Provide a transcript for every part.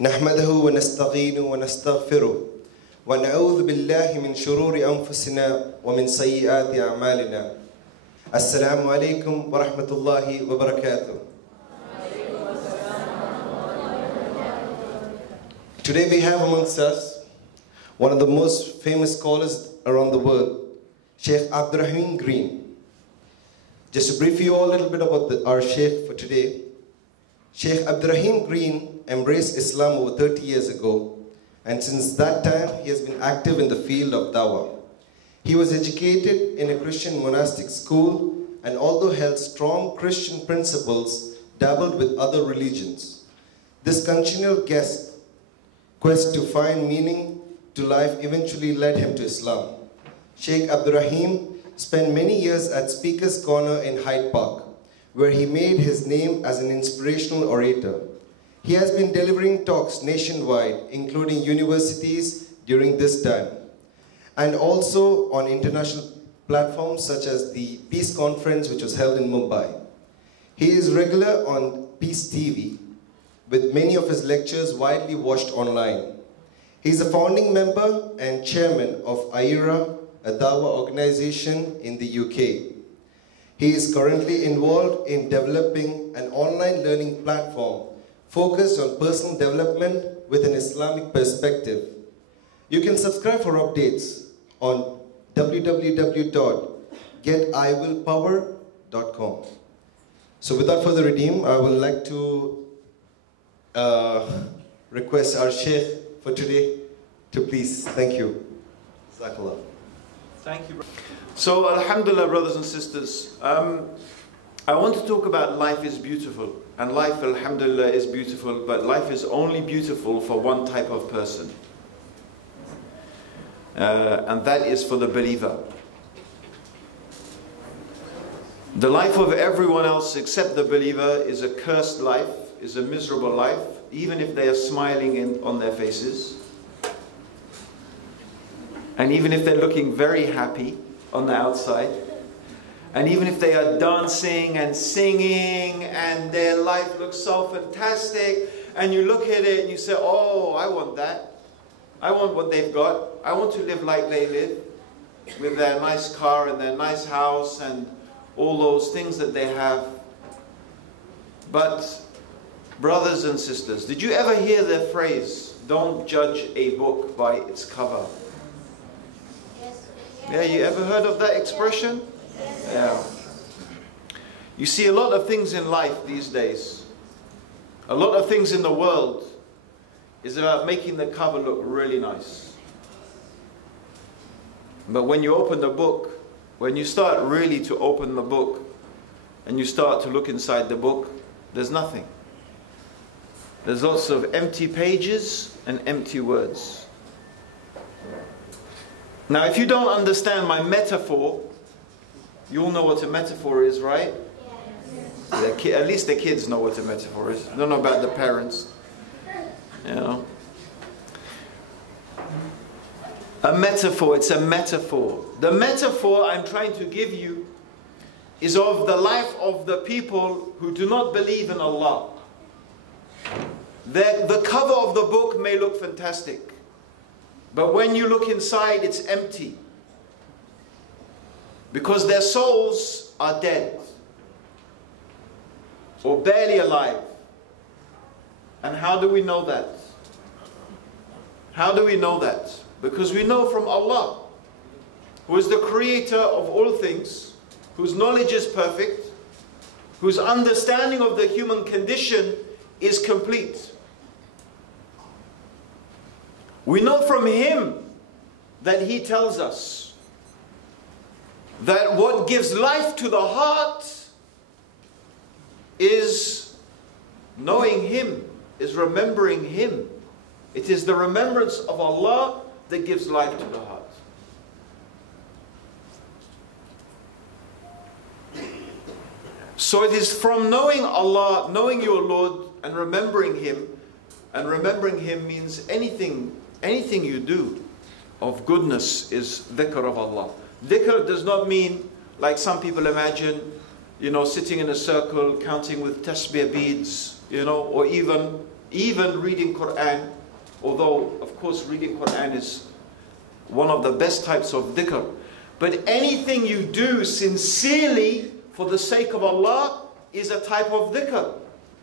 نحمده ونستعينه ونستغفره ونعوذ بالله من شرور أنفسنا ومن سيئات أعمالنا. السلام عليكم ورحمة الله وبركاته. Today we have amongst us one of the most famous scholars around the world, Sheikh Abdur Raheem. Just to brief you all a little bit about our Sheikh for today. Sheikh Abdur Raheem embraced Islam over 30 years ago, and since that time he has been active in the field of dawah. He was educated in a Christian monastic school and although held strong Christian principles, dabbled with other religions. This continual quest to find meaning to life eventually led him to Islam. Sheikh Abdur Raheem spent many years at Speaker's Corner in Hyde Park, where he made his name as an inspirational orator. He has been delivering talks nationwide, including universities during this time, and also on international platforms such as the Peace Conference, which was held in Mumbai. He is regular on Peace TV, with many of his lectures widely watched online. He is a founding member and chairman of AIRA, a Dawah organization in the UK. He is currently involved in developing an online learning platform focused on personal development with an Islamic perspective. You can subscribe for updates on www.getiwillpower.com. So without further ado, I would like to request our Sheikh for today to please. Thank you. Jazakallah. Thank you. So, alhamdulillah, brothers and sisters, I want to talk about life is beautiful. And life, alhamdulillah, is beautiful, but life is only beautiful for one type of person. And that is for the believer. The life of everyone else except the believer is a cursed life, is a miserable life, even if they are smiling on their faces. And even if they're looking very happy on the outside. And even if they are dancing and singing and their life looks so fantastic, and you look at it and you say, oh, I want that. I want what they've got. I want to live like they live, with their nice car and their nice house and all those things that they have. But, brothers and sisters, did you ever hear the phrase, don't judge a book by its cover? Yeah, you ever heard of that expression? Yeah. You see a lot of things in life these days. A lot of things in the world is about making the cover look really nice. But when you open the book, when you start really to open the book and you start to look inside the book, there's nothing. There's lots of empty pages and empty words. Now, if you don't understand my metaphor, you all know what a metaphor is, right? Yes. At least the kids know what a metaphor is. I don't know about the parents. You know. A metaphor, it's a metaphor. The metaphor I'm trying to give you is of the life of the people who do not believe in Allah. The cover of the book may look fantastic. But when you look inside, it's empty. Because their souls are dead. Or barely alive. And how do we know that? How do we know that? Because we know from Allah, who is the creator of all things, whose knowledge is perfect, whose understanding of the human condition is complete. We know from Him that He tells us that what gives life to the heart is knowing Him, is remembering Him. It is the remembrance of Allah that gives life to the heart. So it is from knowing Allah, knowing your Lord, and remembering Him. And remembering Him means anything you do of goodness is dhikr of Allah. Dhikr does not mean, like some people imagine, sitting in a circle, counting with tasbih beads, or even even reading Quran, although of course reading Quran is one of the best types of dhikr. But anything you do sincerely for the sake of Allah is a type of dhikr.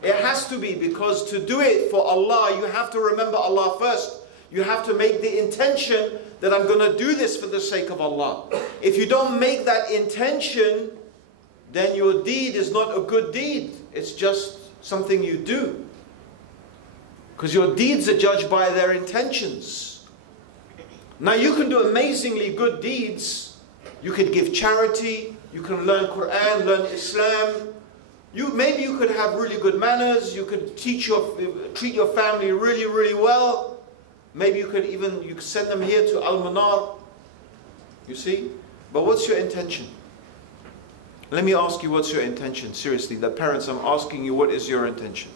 It has to be, because to do it for Allah, you have to remember Allah first. You have to make the intention that I'm going to do this for the sake of Allah. If you don't make that intention, then your deed is not a good deed. It's just something you do. Because your deeds are judged by their intentions. Now you can do amazingly good deeds. You could give charity. You can learn Quran, learn Islam. Maybe you could have really good manners. You could treat your family really, really well. Maybe you could send them here to Manar. You see? But what's your intention? Let me ask you, what's your intention? Seriously, the parents, I'm asking you, what is your intention?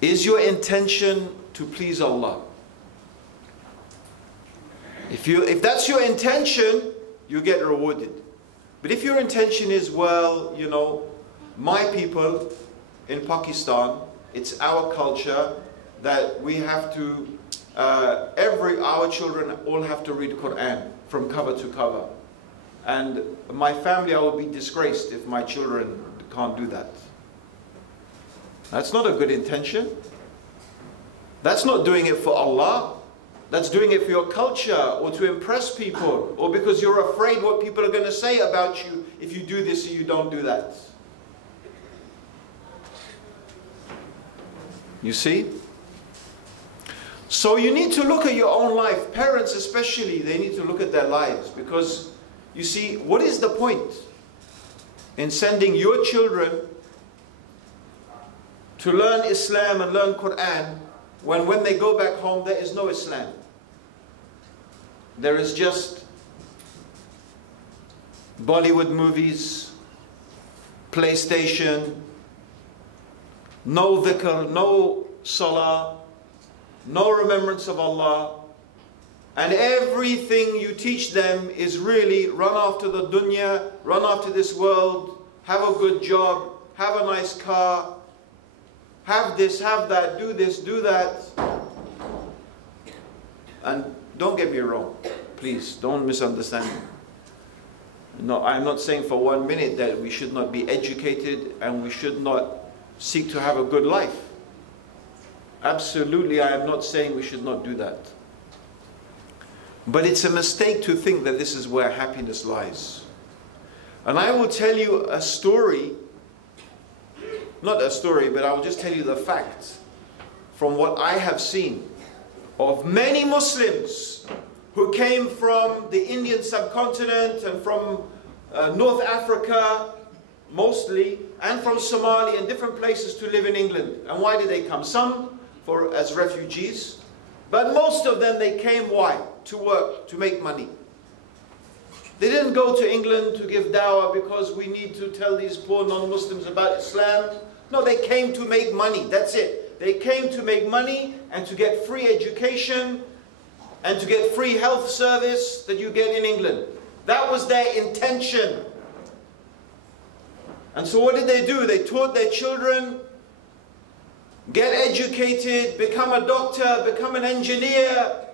Is your intention to please Allah? If that's your intention, you get rewarded. But if your intention is, well, you know, my people in Pakistan, it's our culture that we have to, our children all have to read Quran from cover to cover. And my family, I will be disgraced if my children can't do that. That's not a good intention. That's not doing it for Allah. That's doing it for your culture or to impress people or because you're afraid what people are going to say about you if you do this or you don't do that. You see? So you need to look at your own life. Parents especially, they need to look at their lives, because you see, what is the point in sending your children to learn Islam and learn Quran when they go back home there is no Islam? There is just Bollywood movies, PlayStation, no dhikr, no salah, no remembrance of Allah, and everything you teach them is really run after the dunya, run after this world, have a good job, have a nice car, have this, have that, do this, do that. And don't get me wrong, please, don't misunderstand me. No, I'm not saying for 1 minute that we should not be educated and we should not seek to have a good life. Absolutely, I am not saying we should not do that. But it's a mistake to think that this is where happiness lies. And I will tell you a story, not a story, but I will just tell you the facts from what I have seen of many Muslims who came from the Indian subcontinent and from North Africa mostly, and from Somalia and different places to live in England. And why did they come? Some as refugees, but most of them, they came, why? To work, to make money. They didn't go to England to give dawah because we need to tell these poor non-Muslims about Islam. No, they came to make money, that's it. They came to make money and to get free education and to get free health service that you get in England. That was their intention. And so what did they do? They taught their children, get educated, become a doctor, become an engineer,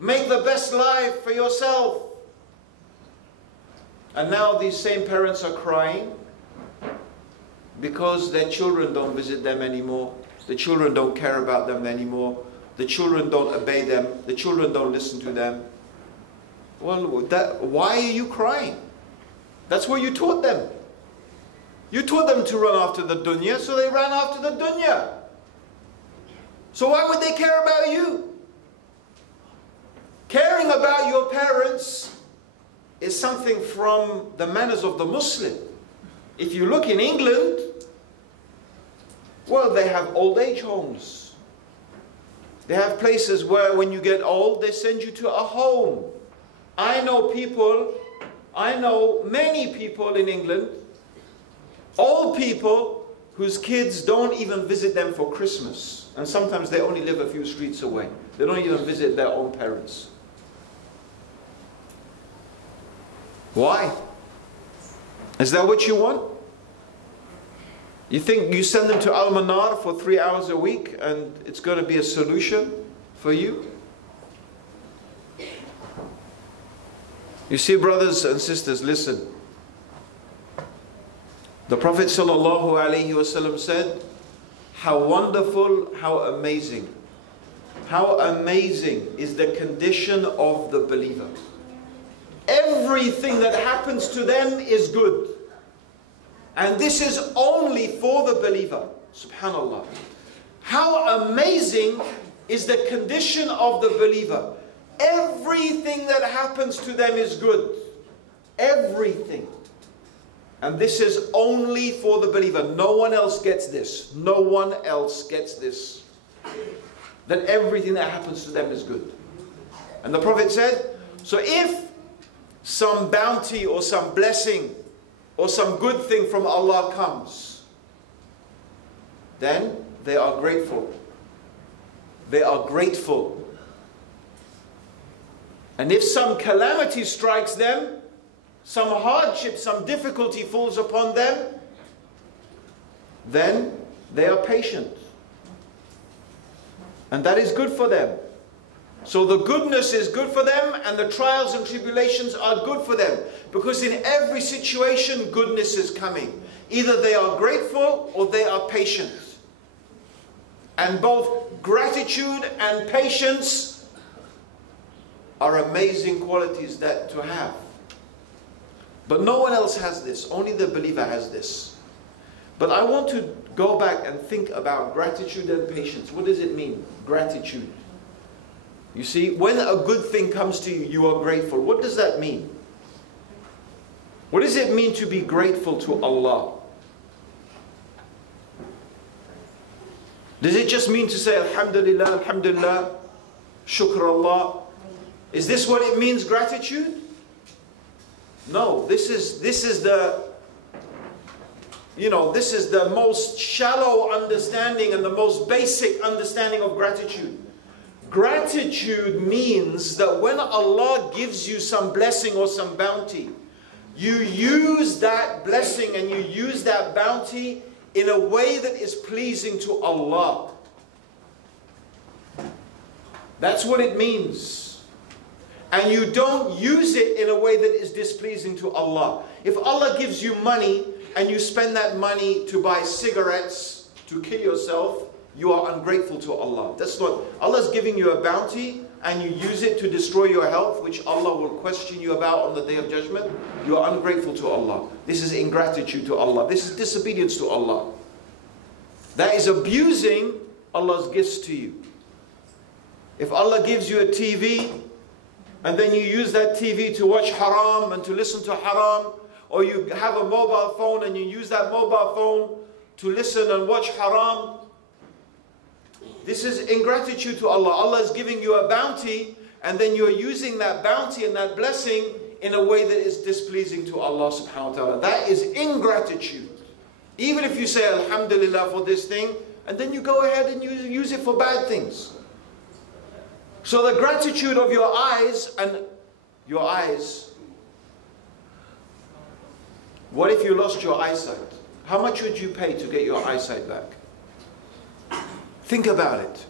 make the best life for yourself. And now these same parents are crying because their children don't visit them anymore. The children don't care about them anymore. The children don't obey them. The children don't listen to them. Well, why are you crying? That's what you taught them. You taught them to run after the dunya, so they ran after the dunya. So why would they care about you? Caring about your parents is something from the manners of the Muslim. If you look in England, well, they have old age homes. They have places where when you get old, they send you to a home. I know many people in England, old people whose kids don't even visit them for Christmas. And sometimes they only live a few streets away. They don't even visit their own parents. Why? Is that what you want? You think you send them to Al-Manar for 3 hours a week and it's going to be a solution for you? You see, brothers and sisters, listen. The Prophet ﷺ said, how wonderful, how amazing is the condition of the believer. Everything that happens to them is good. And this is only for the believer. Subhanallah. How amazing is the condition of the believer. Everything that happens to them is good. Everything. And this is only for the believer. No one else gets this. No one else gets this. That everything that happens to them is good. And the Prophet said, so if some bounty or some blessing or some good thing from Allah comes, then they are grateful. They are grateful. And if some calamity strikes them, some hardship, some difficulty falls upon them, then they are patient. And that is good for them. So the goodness is good for them, and the trials and tribulations are good for them. Because in every situation, goodness is coming. Either they are grateful or they are patient. And both gratitude and patience are amazing qualities that to have. But no one else has this. Only the believer has this. But I want to go back and think about gratitude and patience. What does it mean? Gratitude. You see, when a good thing comes to you, you are grateful. What does that mean? What does it mean to be grateful to Allah? Does it just mean to say Alhamdulillah, Alhamdulillah, Shukr Allah? Is this what it means, gratitude? No, this is the most shallow understanding and the most basic understanding of gratitude. Gratitude means that when Allah gives you some blessing or some bounty, you use that blessing and you use that bounty in a way that is pleasing to Allah. That's what it means. And you don't use it in a way that is displeasing to Allah. If Allah gives you money and you spend that money to buy cigarettes to kill yourself, you are ungrateful to Allah. That's not, Allah's giving you a bounty and you use it to destroy your health, which Allah will question you about on the Day of Judgment. You are ungrateful to Allah. This is ingratitude to Allah. This is disobedience to Allah. That is abusing Allah's gifts to you. If Allah gives you a TV and then you use that TV to watch haram and to listen to haram, or you have a mobile phone and you use that mobile phone to listen and watch haram, this is ingratitude to Allah. Allah is giving you a bounty and then you are using that bounty and that blessing in a way that is displeasing to Allah subhanahu wa ta'ala. That is ingratitude. Even if you say Alhamdulillah for this thing, and then you go ahead and use it for bad things. So the gratitude of your eyes and your eyes. What if you lost your eyesight? How much would you pay to get your eyesight back? Think about it.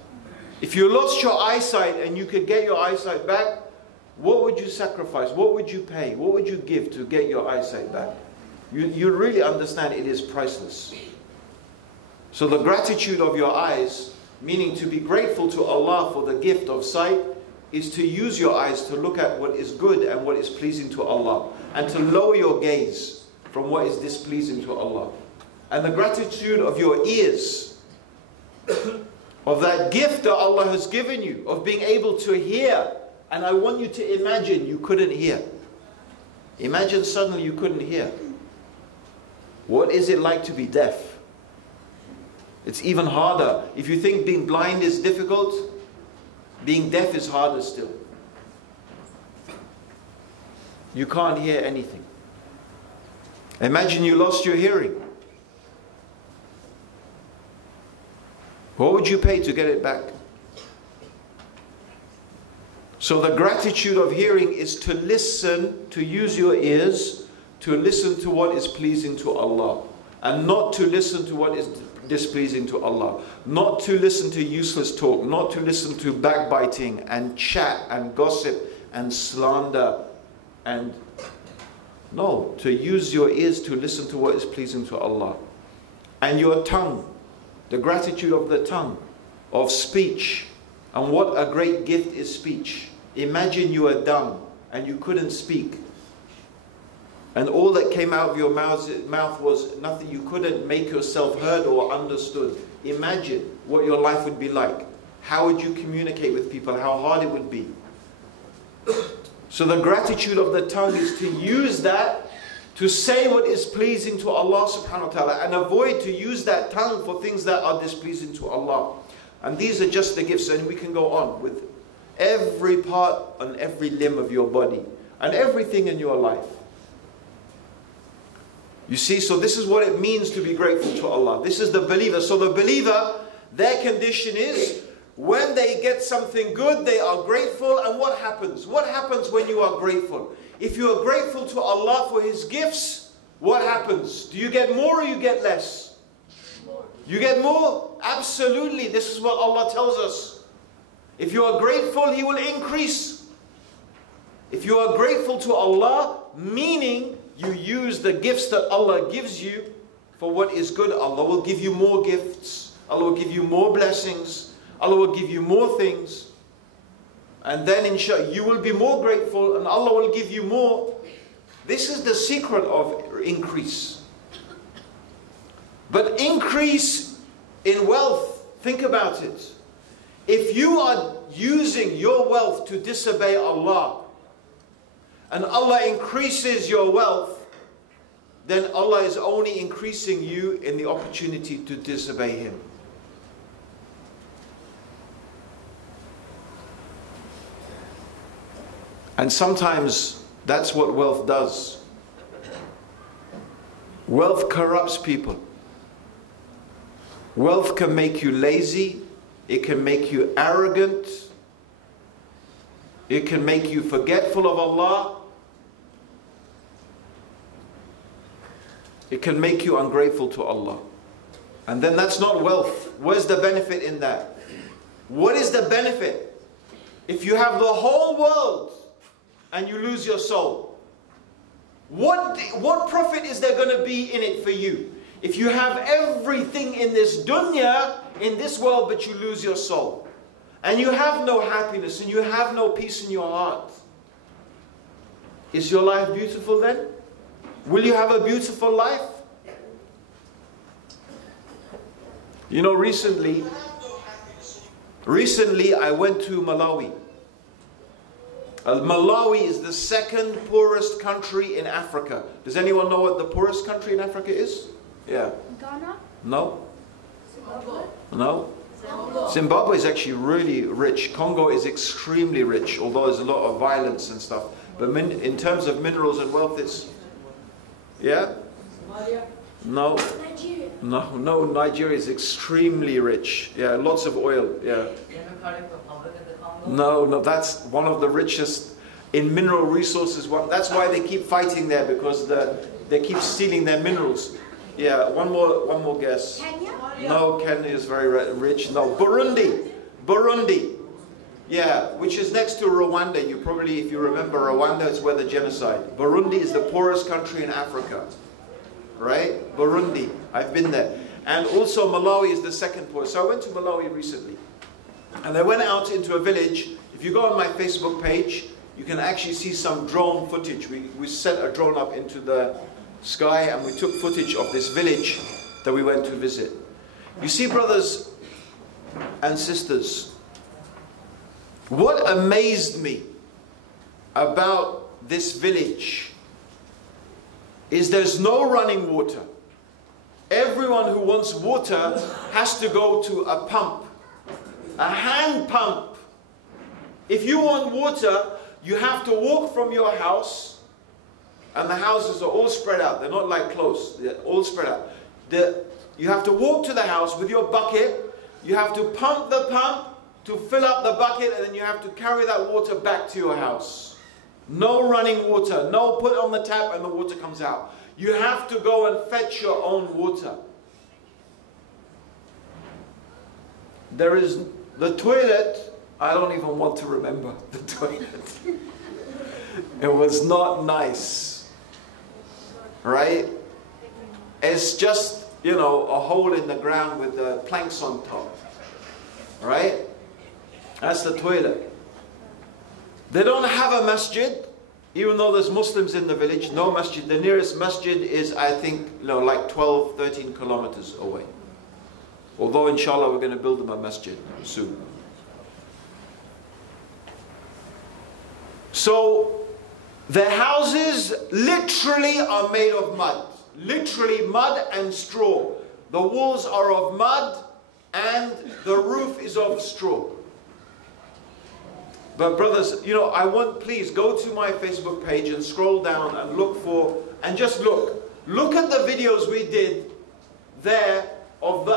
If you lost your eyesight and you could get your eyesight back, what would you sacrifice? What would you pay? What would you give to get your eyesight back? You really understand it is priceless. So the gratitude of your eyes, meaning to be grateful to Allah for the gift of sight, is to use your eyes to look at what is good and what is pleasing to Allah, and to lower your gaze from what is displeasing to Allah. And the gratitude of your ears, of that gift that Allah has given you, of being able to hear. And I want you to imagine you couldn't hear. Imagine suddenly you couldn't hear. What is it like to be deaf? It's even harder. If you think being blind is difficult, being deaf is harder still. You can't hear anything. Imagine you lost your hearing. What would you pay to get it back? So the gratitude of hearing is to listen, to use your ears, to listen to what is pleasing to Allah. and not to listen to what is displeasing to Allah, not to listen to useless talk, not to listen to backbiting and chat and gossip and slander, and no, to use your ears to listen to what is pleasing to Allah. And your tongue, the gratitude of the tongue, of speech. And what a great gift is speech. Imagine you are dumb and you couldn't speak, and all that came out of your mouth was nothing. You couldn't make yourself heard or understood. Imagine what your life would be like. How would you communicate with people? How hard it would be. So the gratitude of the tongue is to use that to say what is pleasing to Allah subhanahu wa ta'ala, and avoid to use that tongue for things that are displeasing to Allah. And these are just the gifts, and we can go on with every part and every limb of your body and everything in your life. You see, so this is what it means to be grateful to Allah. This is the believer. So the believer, their condition is, when they get something good, they are grateful. And what happens? What happens when you are grateful? If you are grateful to Allah for His gifts, what happens? Do you get more or you get less? You get more? Absolutely. This is what Allah tells us. If you are grateful, He will increase. If you are grateful to Allah, meaning you use the gifts that Allah gives you for what is good, Allah will give you more gifts. Allah will give you more blessings. Allah will give you more things. And then inshallah you will be more grateful and Allah will give you more. This is the secret of increase. But increase in wealth, think about it. If you are using your wealth to disobey Allah, and Allah increases your wealth, then Allah is only increasing you in the opportunity to disobey Him. And sometimes that's what wealth does. Wealth corrupts people. Wealth can make you lazy. It can make you arrogant. It can make you forgetful of Allah. It can make you ungrateful to Allah. And then that's not wealth. Where's the benefit in that? What is the benefit if you have the whole world and you lose your soul? What profit is there going to be in it for you? If you have everything in this dunya, in this world, but you lose your soul, and you have no happiness, and you have no peace in your heart, is your life beautiful then? Will you have a beautiful life? You know, recently I went to Malawi. Malawi is the second poorest country in Africa. Does anyone know what the poorest country in Africa is? Yeah. Ghana? No. Zimbabwe? No. Congo? Zimbabwe is actually really rich. Congo is extremely rich, although there's a lot of violence and stuff. But in terms of minerals and wealth, it's... Yeah? No. Nigeria? No, Nigeria is extremely rich. Yeah, lots of oil. Yeah. No, that's one of the richest in mineral resources. That's why they keep fighting there, because they keep stealing their minerals. Yeah, one more guess. Kenya? No, Kenya is very rich. No, Burundi. Yeah, which is next to Rwanda. If you remember Rwanda, it's where the genocide. Burundi is the poorest country in Africa. Right? Burundi. I've been there. And also Malawi is the second poorest. So I went to Malawi recently. And I went out into a village. If you go on my Facebook page, you can actually see some drone footage. We sent a drone up into the sky and we took footage of this village that we went to visit. You see, brothers and sisters, what amazed me about this village is there's no running water. Everyone who wants water has to go to a pump, a hand pump. If you want water, you have to walk from your house, and the houses are all spread out. They're not like close, they're all spread out. You have to walk to the house with your bucket. You have to pump the pump to fill up the bucket, and then you have to carry that water back to your house. No running water, no put on the tap and the water comes out. you have to go and fetch your own water. There is the toilet. I don't even want to remember the toilet. It was not nice, right? It's just, you know, a hole in the ground with the planks on top, right? That's the toilet. They don't have a masjid, even though there's Muslims in the village. No masjid. The nearest masjid is, I think, you know, like 12, 13 kilometers away. Although, inshallah, we're going to build them a masjid soon. So, their houses literally are made of mud. Literally mud and straw. The walls are of mud and the roof is of straw. But brothers, you know, I want, please go to my Facebook page and scroll down and look for, and just look. Look at the videos we did there of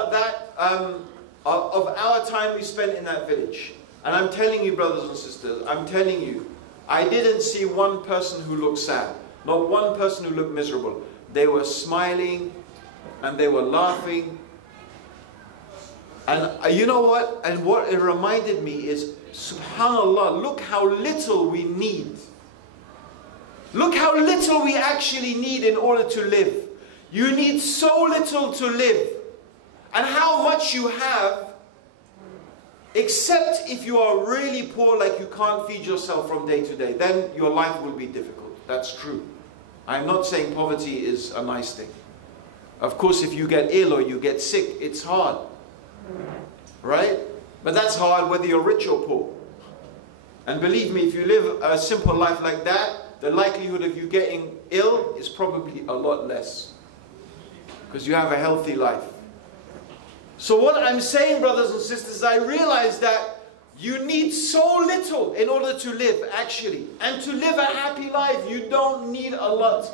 of our time we spent in that village. And I'm telling you, brothers and sisters, I'm telling you, I didn't see one person who looked sad. Not one person who looked miserable. They were smiling and they were laughing. And you know what? And what it reminded me is, subhanallah, look how little we need. Look how little we actually need in order to live. You need so little to live. And how much you have, except if you are really poor, like you can't feed yourself from day to day, then your life will be difficult. That's true. I'm not saying poverty is a nice thing. Of course, if you get ill or you get sick, it's hard. Right? But that's hard whether you're rich or poor. And believe me, if you live a simple life like that, the likelihood of you getting ill is probably a lot less. Because you have a healthy life. So what I'm saying, brothers and sisters, I realize that you need so little in order to live, actually. And to live a happy life, you don't need a lot.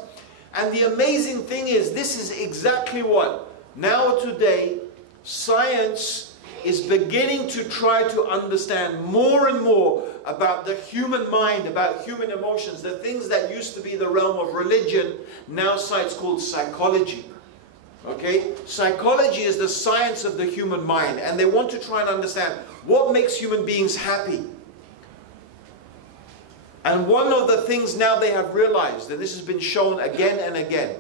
And the amazing thing is, this is exactly what, now today, science is beginning to try to understand more and more about the human mind, about human emotions, the things that used to be the realm of religion, now science called psychology. Okay? Psychology is the science of the human mind, and they want to try and understand what makes human beings happy. And one of the things now they have realized, and this has been shown again and again,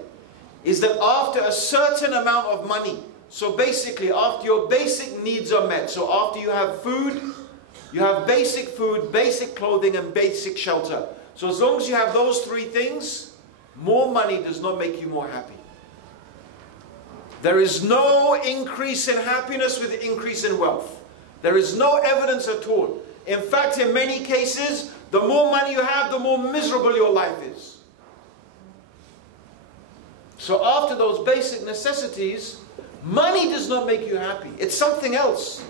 is that after a certain amount of money, so basically after your basic needs are met, so after you have food, you have basic food, basic clothing, and basic shelter. So as long as you have those three things, more money does not make you more happy. There is no increase in happiness with increase in wealth. There is no evidence at all. In fact, in many cases, the more money you have, the more miserable your life is. So after those basic necessities, money does not make you happy. It's something else.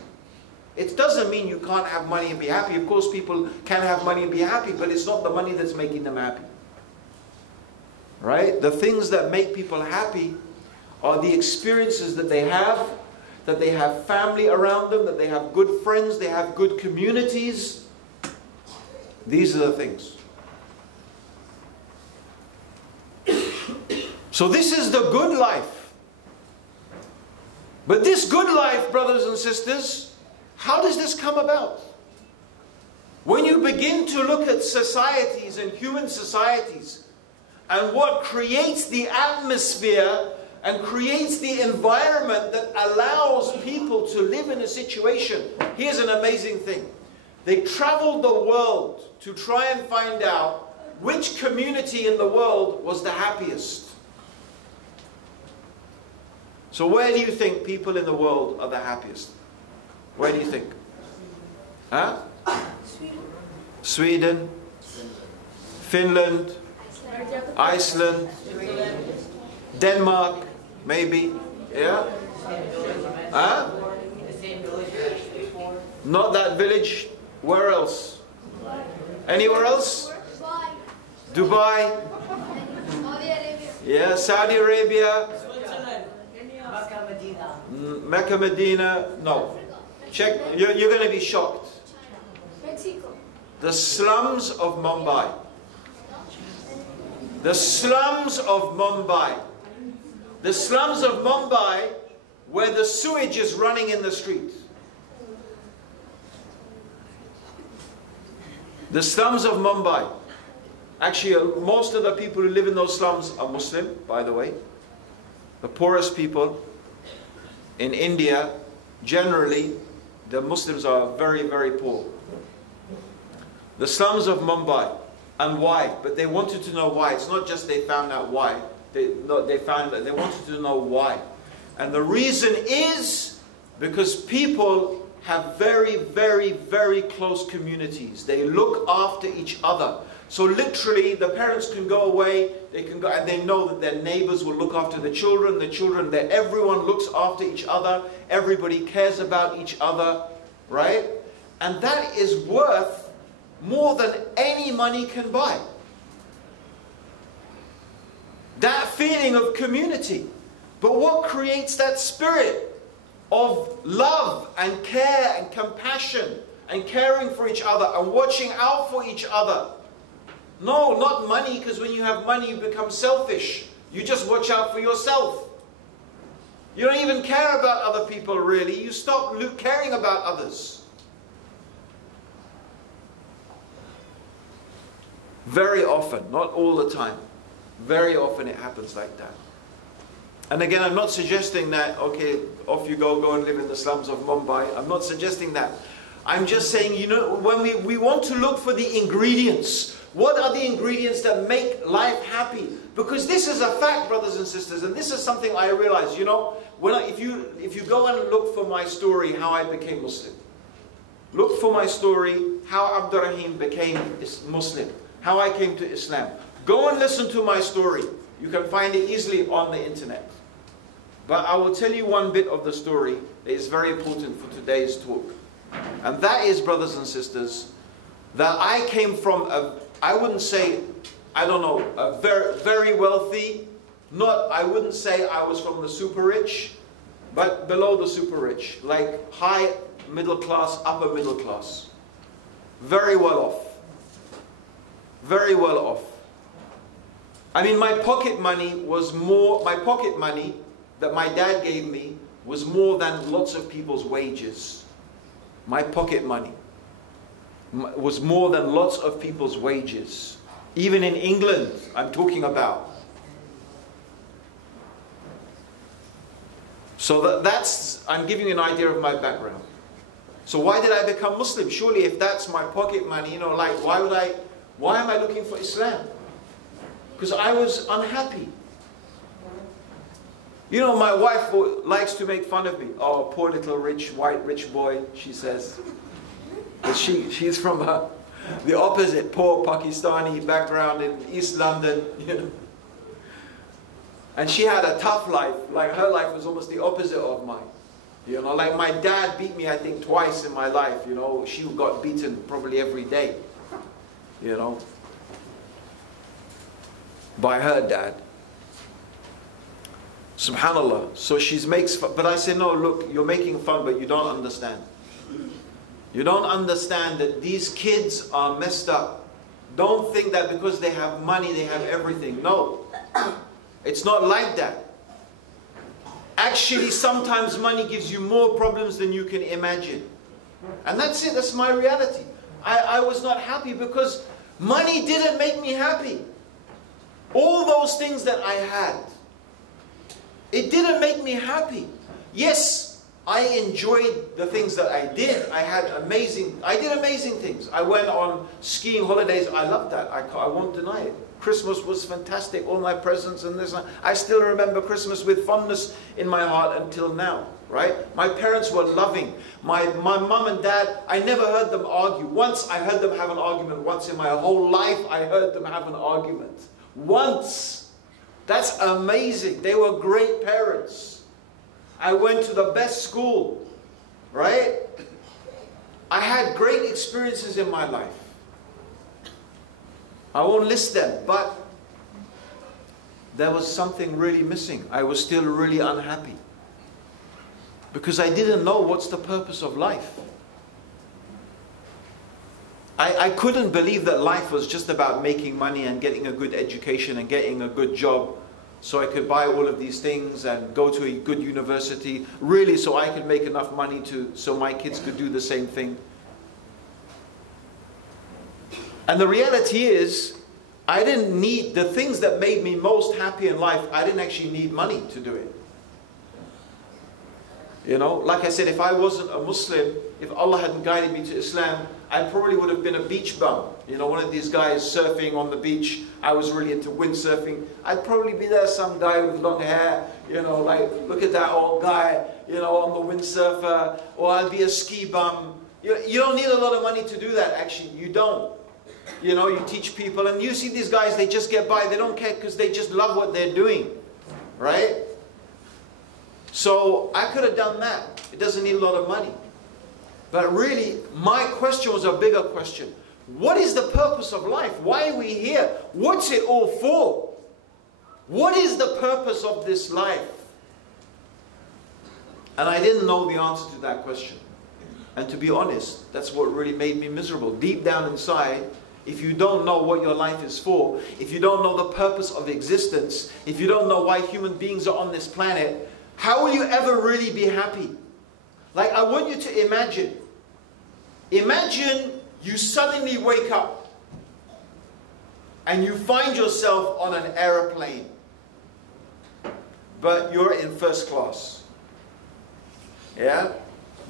It doesn't mean you can't have money and be happy. Of course, people can have money and be happy, but it's not the money that's making them happy. Right? The things that make people happy are the experiences that they have family around them, that they have good friends, they have good communities. These are the things. So this is the good life. But this good life, brothers and sisters, how does this come about? When you begin to look at societies and human societies and what creates the atmosphere and creates the environment that allows people to live in a situation. Here's an amazing thing. They traveled the world to try and find out which community in the world was the happiest. So where do you think people in the world are the happiest? Where do you think? Huh? Sweden, Finland, Iceland, Denmark, maybe. Yeah? Huh? Not that village. Where else? Anywhere else? Dubai. Yeah, Saudi Arabia. Mecca, Medina. No. Check. You're going to be shocked. The slums of Mumbai. The slums of Mumbai. The slums of Mumbai where the sewage is running in the streets. The slums of Mumbai. Actually, most of the people who live in those slums are Muslim, by the way. The poorest people in India, generally, the Muslims are very, very poor. The slums of Mumbai. And why? But they wanted to know why. It's not just they found out why. They wanted to know why. And the reason is because people have very, very, very close communities. They look after each other. So literally, the parents can go away, they can go, and they know that their neighbors will look after the children, that everyone looks after each other, everybody cares about each other, right? And that is worth more than any money can buy. That feeling of community. But what creates that spirit of love and care and compassion and caring for each other and watching out for each other? No, not money, because when you have money you become selfish. You just watch out for yourself. You don't even care about other people really. You stop caring about others. Very often, not all the time, very often it happens like that. And again, I'm not suggesting that, okay, off you go and live in the slums of Mumbai. I'm not suggesting that. I'm just saying, you know, when we want to look for the ingredients. What are the ingredients that make life happy? Because this is a fact, brothers and sisters, and this is something I realize, you know, if you go and look for my story, how I became Muslim. Look for my story, how Abdur Raheem became Muslim. How I came to Islam. Go and listen to my story. You can find it easily on the internet. But I will tell you one bit of the story that is very important for today's talk. And that is, brothers and sisters, that I came from I wouldn't say, I don't know, a very, very wealthy, I wouldn't say I was from the super rich, but below the super rich, like high middle class, upper middle class. Very well off. Very well off. I mean, my pocket money that my dad gave me was more than lots of people's wages. My pocket money was more than lots of people's wages. Even in England, I'm talking about. So I'm giving you an idea of my background. So why did I become Muslim? Surely if that's my pocket money, you know, like why am I looking for Islam? Because I was unhappy. You know, my wife likes to make fun of me. Oh, poor little white rich boy, she says. But she's from the opposite, poor Pakistani background in East London. You know. And she had a tough life. Like her life was almost the opposite of mine. You know, like my dad beat me, I think, twice in my life. You know, she got beaten probably every day. You know, by her dad. Subhanallah. So she makes fun. But I say, no, look, you're making fun, but you don't understand. You don't understand that these kids are messed up. Don't think that because they have money, they have everything. No. It's not like that. Actually, sometimes money gives you more problems than you can imagine. And that's it. That's my reality. I was not happy because money didn't make me happy. All those things that I had, it didn't make me happy. Yes, I enjoyed the things that I did. I did amazing things. I went on skiing holidays. I loved that. I won't deny it. Christmas was fantastic. All my presents and this. I still remember Christmas with fondness in my heart until now. Right? My parents were loving. My mum and dad, I never heard them argue. Once I heard them have an argument. Once in my whole life I heard them have an argument. Once. That's amazing. They were great parents. I went to the best school. Right? I had great experiences in my life. I won't list them, but there was something really missing. I was still really unhappy. Because I didn't know what's the purpose of life. I couldn't believe that life was just about making money and getting a good education and getting a good job so I could buy all of these things and go to a good university, really so I could make enough money so my kids could do the same thing. And the reality is, I didn't need the things that made me most happy in life. I didn't actually need money to do it. You know, like I said, if I wasn't a Muslim, if Allah hadn't guided me to Islam, I probably would have been a beach bum. You know, one of these guys surfing on the beach. I was really into windsurfing. I'd probably be there, some guy with long hair, you know, like, look at that old guy, you know, on the windsurfer. Or I'd be a ski bum. You don't need a lot of money to do that, actually. You don't. You know, you teach people, and you see these guys, they just get by. They don't care because they just love what they're doing. Right? So I could have done that. It doesn't need a lot of money. But really, my question was a bigger question. What is the purpose of life? Why are we here? What's it all for? What is the purpose of this life? And I didn't know the answer to that question. And to be honest, that's what really made me miserable. Deep down inside, if you don't know what your life is for, if you don't know the purpose of existence, if you don't know why human beings are on this planet, how will you ever really be happy? Like, I want you to imagine. Imagine you suddenly wake up and you find yourself on an aeroplane, but you're in first class. Yeah?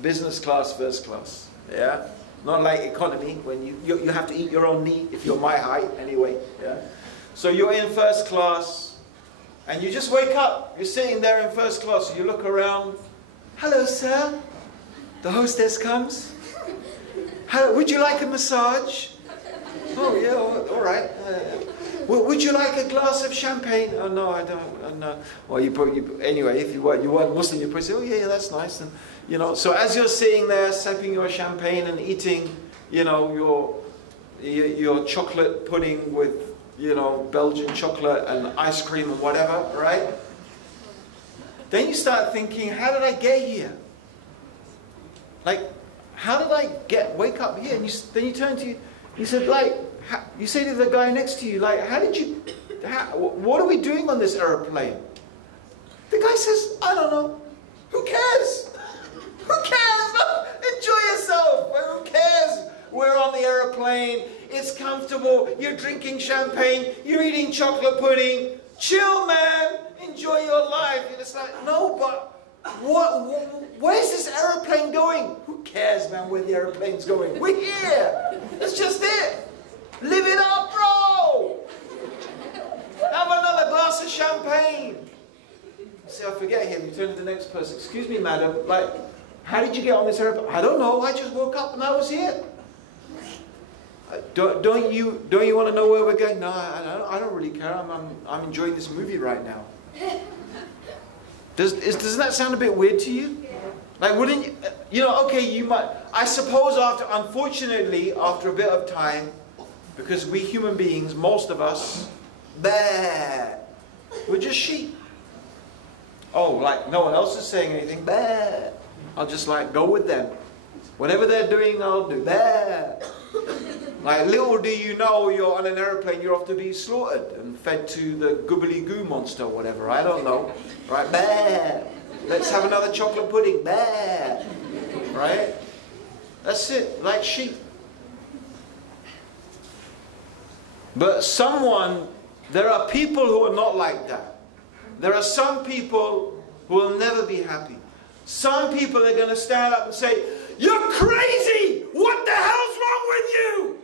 Business class, first class. Yeah? Not like economy, when you have to eat your own meat if you're my height anyway. Yeah? So you're in first class and you just wake up. You're sitting there in first class. So you look around. Hello, sir. The hostess comes. Would you like a massage? Oh, yeah, all right. Would you like a glass of champagne? Oh, no, I don't. No. Well, anyway, if you weren't Muslim, you'd probably say, oh, yeah, that's nice. And, you know, so as you're sitting there, sipping your champagne and eating, you know, your chocolate pudding with, you know, Belgian chocolate and ice cream and whatever, right? Then you start thinking, how did I get here? Like, how did I wake up here? And then you turn to you said, like, you say to the guy next to you, like, what are we doing on this airplane? The guy says, I don't know. Who cares? Who cares? Enjoy yourself. Well, who cares? We're on the airplane. It's comfortable. You're drinking champagne. You're eating chocolate pudding. Chill, man. Enjoy your life. And it's like, no, but where's this aeroplane going? Who cares, man, where the aeroplane's going? We're here. That's just it. Live it up, bro. Have another glass of champagne. See, I forget him. You turn to the next person. Excuse me, madam. Like, how did you get on this airplane? I don't know. I just woke up and I was here. Don't you want to know where we're going? No, I don't really care. I'm enjoying this movie right now. Doesn't that sound a bit weird to you? Yeah. Like, wouldn't you? You know, okay, you might. I suppose unfortunately, after a bit of time, because we human beings, most of us, we're just sheep. Oh, like no one else is saying anything. I'll just like go with them. Whatever they're doing, I'll do. Like, little do you know, you're on an airplane, you're off to be slaughtered and fed to the goobly goo monster or whatever. I don't know. Right? Let's have another chocolate pudding. Right? That's it. Like sheep. But there are people who are not like that. There are some people who will never be happy. Some people are going to stand up and say, you're crazy! What the hell's wrong with you?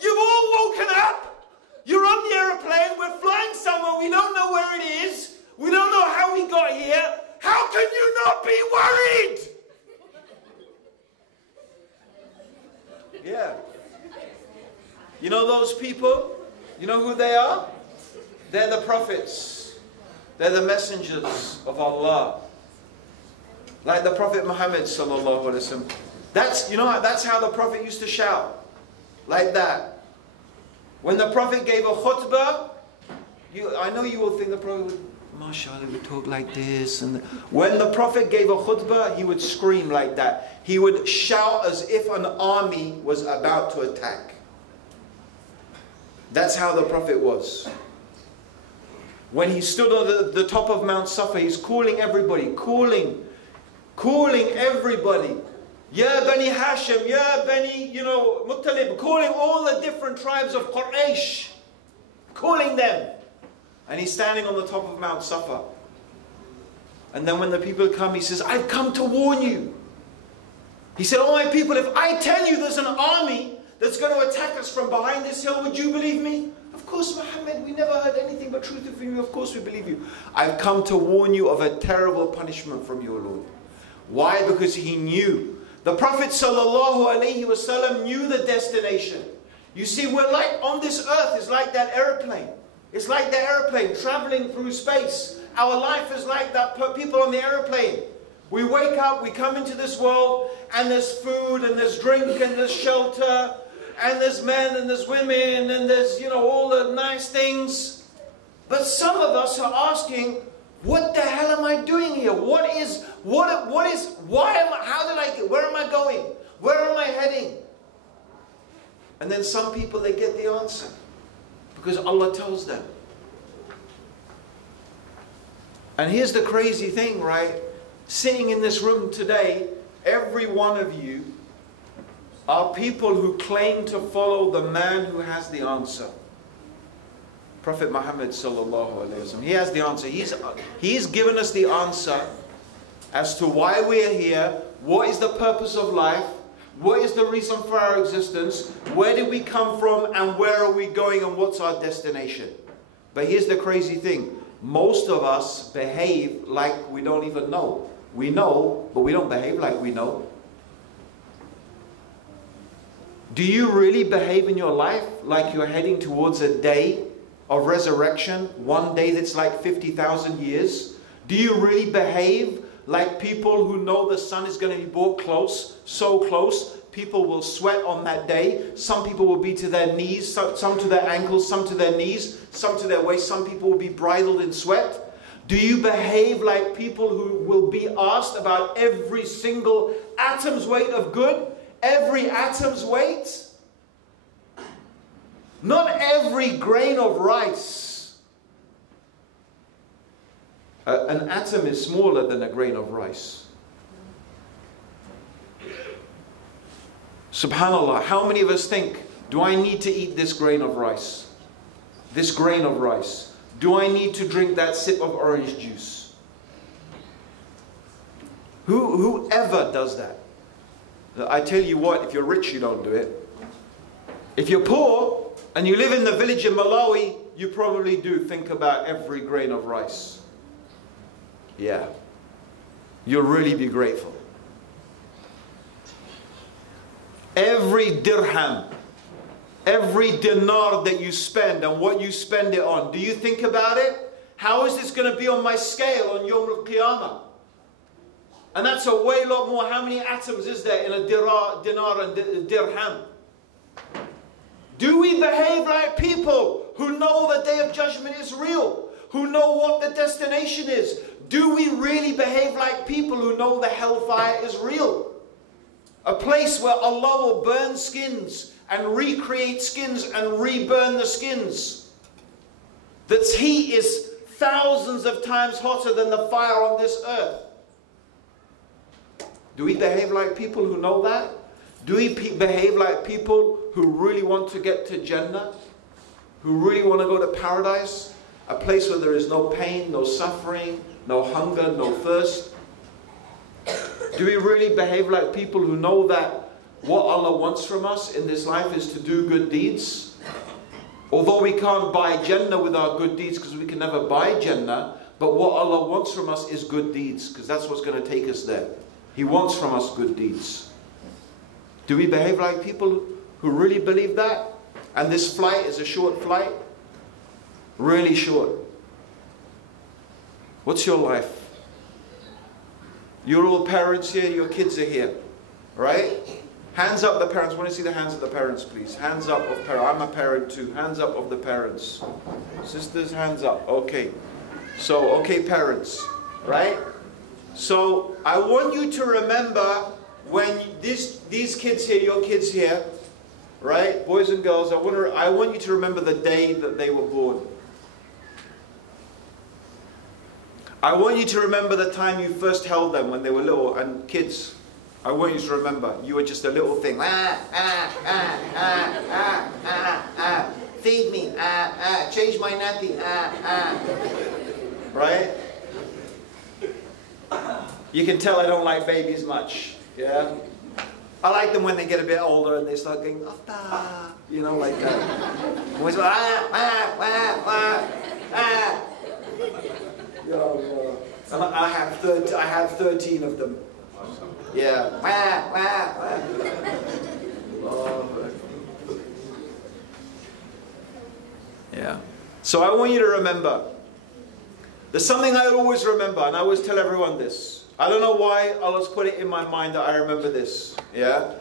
You've all woken up. You're on the aeroplane. We're flying somewhere. We don't know where it is. We don't know how we got here. How can you not be worried? Yeah. You know those people? You know who they are? They're the prophets. They're the messengers of Allah. Like the Prophet Muhammad sallallahu alaihi wasallam. That's how the Prophet used to shout. Like that. When the Prophet gave a khutbah, I know you will think the Prophet would, mashallah, would talk like this. And when the Prophet gave a khutbah, he would scream like that. He would shout as if an army was about to attack. That's how the Prophet was. When he stood on the top of Mount Safa, he's calling everybody, calling everybody. Ya Bani Hashim, Ya Bani, Muttalib, calling all the different tribes of Quraysh, calling them. And he's standing on the top of Mount Safa. And then when the people come, he says, I've come to warn you. He said, oh my people, if I tell you there's an army that's going to attack us from behind this hill, would you believe me? Of course, Muhammad, we never heard anything but truth from you. Of course we believe you. I've come to warn you of a terrible punishment from your Lord. Why? Because he knew. The Prophet ﷺ knew the destination. You see, we're like on this earth, it's like that airplane. It's like the airplane traveling through space. Our life is like that people on the airplane. We wake up, we come into this world, and there's food, and there's drink, and there's shelter, and there's men, and there's women, and there's, all the nice things. But some of us are asking, what the hell am I doing here? Why am I, how did I get, where am I going? Where am I heading? And then some people, they get the answer. Because Allah tells them. And here's the crazy thing, right? Sitting in this room today, every one of you are people who claim to follow the man who has the answer. Prophet Muhammad sallallahu alaihi wasallam. He has the answer. He's given us the answer as to why we are here, what is the purpose of life, what is the reason for our existence, where did we come from, and where are we going, and what's our destination. But here's the crazy thing. Most of us behave like we don't even know. We know, but we don't behave like we know. Do you really behave in your life like you're heading towards a day of resurrection? One day that's like 50,000 years? Do you really behave like people who know the sun is going to be brought close, so close, people will sweat on that day? Some people will be to their knees, some to their ankles, some to their knees, some to their waist. Some people will be bridled in sweat. Do you behave like people who will be asked about every single atom's weight of good? Every atom's weight? Not every grain of rice. An atom is smaller than a grain of rice. Subhanallah, how many of us think, do I need to eat this grain of rice? This grain of rice. Do I need to drink that sip of orange juice? Whoever does that? I tell you what, if you're rich, you don't do it. If you're poor, and you live in the village in Malawi, you probably do think about every grain of rice. Yeah. You'll really be grateful. Every dirham, every dinar that you spend and what you spend it on, do you think about it? How is this going to be on my scale on Yawm al-Qiyamah? And that's a way lot more. How many atoms is there in a dinar and dirham? Do we behave like people who know the Day of Judgment is real? Who know what the destination is? Do we really behave like people who know the hellfire is real? A place where Allah will burn skins and recreate skins and reburn the skins. That heat is thousands of times hotter than the fire on this earth. Do we behave like people who know that? Do we behave like people who really want to get to Jannah? Who really want to go to paradise? A place where there is no pain, no suffering, no hunger, no thirst? Do we really behave like people who know that what Allah wants from us in this life is to do good deeds? Although we can't buy Jannah with our good deeds because we can never buy Jannah, but what Allah wants from us is good deeds, because that's what's going to take us there. He wants from us good deeds. Do we behave like people who really believe that? And this flight is a short flight? Really short. What's your life? You're all parents here, your kids are here. Right? Hands up the parents. I want to see the hands of the parents, please. Hands up of parents. I'm a parent too. Hands up of the parents. Sisters, hands up. Okay. So, okay, parents. Right? So, I want you to remember when these kids here, your kids here, right? Boys and girls, I want you to remember the day that they were born. I want you to remember the time you first held them when they were little. And kids, I want you to remember, you were just a little thing. Feed me, change my nappy, right? You can tell I don't like babies much, yeah? I like them when they get a bit older and they start going, you know, like that. Always like, And I have 13 of them. Yeah. Yeah. So I want you to remember. There's something I always remember, and I always tell everyone this. I don't know why, I'll just put it in my mind that I remember this. Yeah?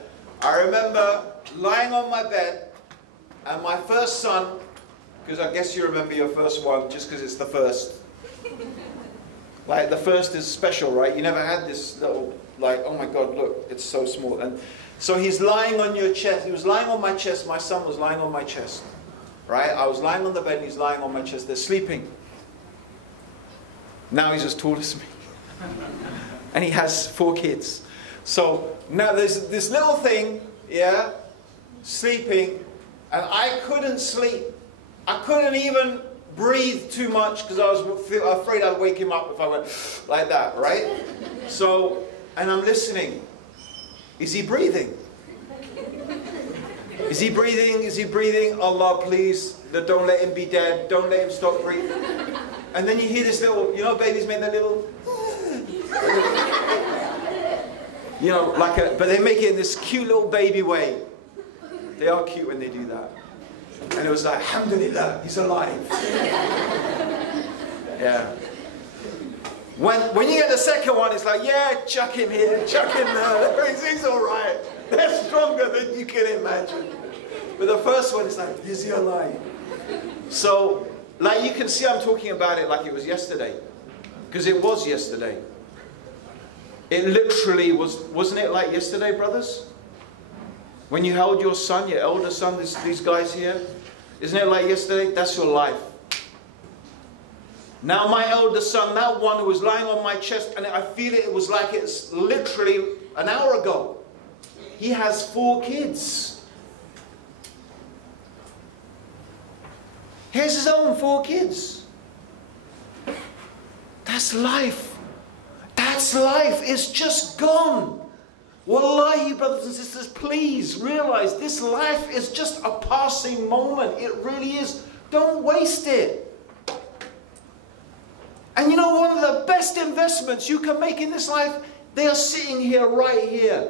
I remember lying on my bed, and my first son, because I guess you remember your first one just because it's the first. Like, the first is special, right? You never had this little, like, oh my God, look, it's so small. And so he's lying on your chest. He was lying on my chest. My son was lying on my chest. Right? I was lying on the bed and he's lying on my chest. They're sleeping. Now he's as tall as me. And he has 4 kids. So now there's this little thing, yeah, sleeping. And I couldn't sleep. I couldn't even breathe too much because I was afraid I'd wake him up if I went like that, right? So, and I'm listening. Is he breathing? Is he breathing? Is he breathing? Allah, please, don't let him be dead. Don't let him stop breathing. And then you hear this little, you know, babies make that little, you know, like a, but they make it in this cute little baby way. They are cute when they do that. And it was like, alhamdulillah, he's alive. Yeah. When you get the second one, it's like, yeah, chuck him here, chuck him there. He's all right. They're stronger than you can imagine. But the first one is like, is he alive? So, like you can see I'm talking about it like it was yesterday. Because it was yesterday. It literally was, wasn't it like yesterday, brothers? When you held your son, your elder son, these guys here, isn't it like yesterday? That's your life. Now my elder son, that one who was lying on my chest, and I feel it was like it's literally an hour ago. He has 4 kids. He has his own 4 kids. That's life. That's life. It's just gone. Wallahi, brothers and sisters, please realize this life is just a passing moment. It really is. Don't waste it. And you know, one of the best investments you can make in this life, they are sitting here, right here.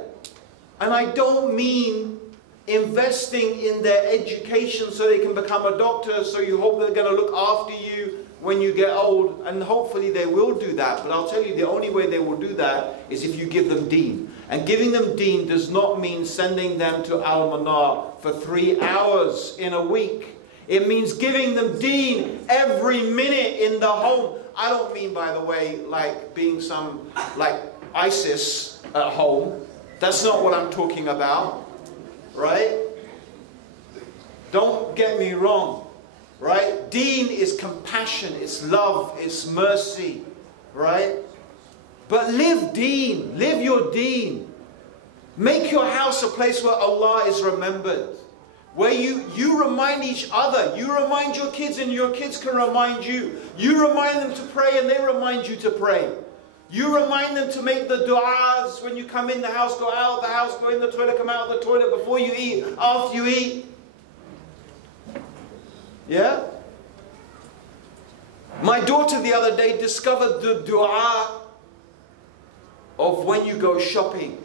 And I don't mean investing in their education so they can become a doctor, so you hope they're going to look after you when you get old. And hopefully they will do that. But I'll tell you, the only way they will do that is if you give them deen. And giving them deen does not mean sending them to Al-Manar for 3 hours in a week. It means giving them deen every minute in the home. I don't mean, by the way, like being some, like ISIS at home. That's not what I'm talking about, right? Don't get me wrong, right? Deen is compassion, it's love, it's mercy, right? But live deen, live your deen. Make your house a place where Allah is remembered. Where you remind each other. You remind your kids and your kids can remind you. You remind them to pray and they remind you to pray. You remind them to make the du'as when you come in the house, go out of the house, go in the toilet, come out of the toilet, before you eat, after you eat. Yeah? My daughter the other day discovered the du'a of when you go shopping.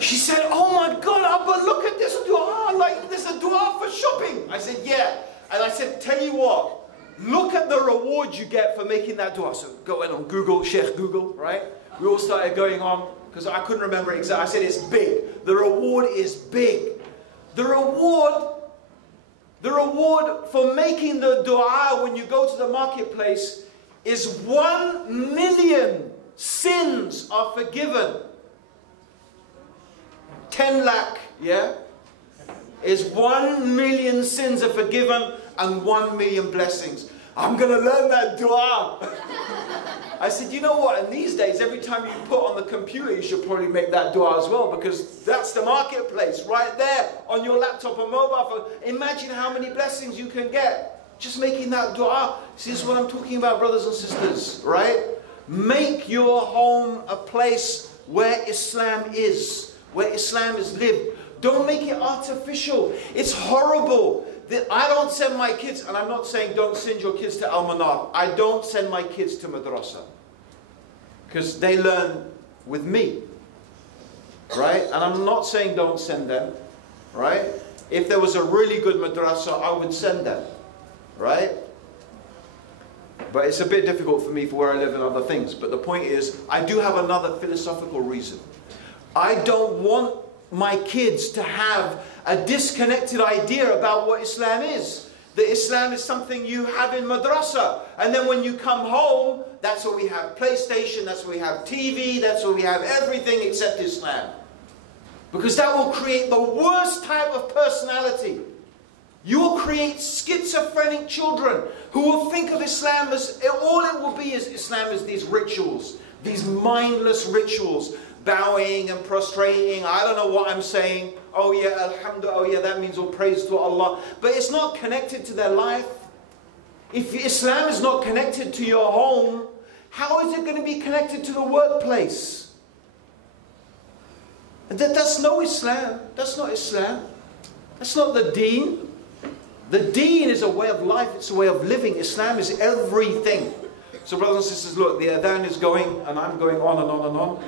She said, oh my God, Abba, look at this dua. Like, there's a dua for shopping. I said, yeah. And I said, tell you what, look at the reward you get for making that dua. So going on Google, Sheikh Google, right? We all started going on, because I couldn't remember exactly. I said, it's big. The reward is big. The reward for making the dua when you go to the marketplace is 1 million sins are forgiven. 10 lakh, yeah, is 1 million sins are forgiven and 1 million blessings. I'm going to learn that dua. I said, you know what, in these days, every time you put on the computer, you should probably make that dua as well, because that's the marketplace right there on your laptop or mobile phone. Imagine how many blessings you can get just making that dua. See, this is what I'm talking about, brothers and sisters, right? Make your home a place where Islam is lived. Don't make it artificial. It's horrible. I don't send my kids, and I'm not saying don't send your kids to Al-Manar. I don't send my kids to madrasa, because they learn with me, right? And I'm not saying don't send them, right? If there was a really good madrasa, I would send them, right? But it's a bit difficult for me for where I live and other things. But the point is, I do have another philosophical reason. I don't want my kids to have a disconnected idea about what Islam is. That Islam is something you have in madrasa, and then when you come home, that's where we have PlayStation, that's where we have TV, that's where we have everything except Islam. Because that will create the worst type of personality. You will create schizophrenic children who will think of Islam as, all it will be is Islam is these rituals, these mindless rituals, bowing and prostrating. I don't know what I'm saying. Oh yeah, alhamdulillah, oh yeah, that means all praise to Allah. But it's not connected to their life. If Islam is not connected to your home, how is it going to be connected to the workplace? That's no Islam. That's not Islam. That's not the deen. The deen is a way of life. It's a way of living. Islam is everything. So brothers and sisters, look, the adhan is going, and I'm going on and on and on.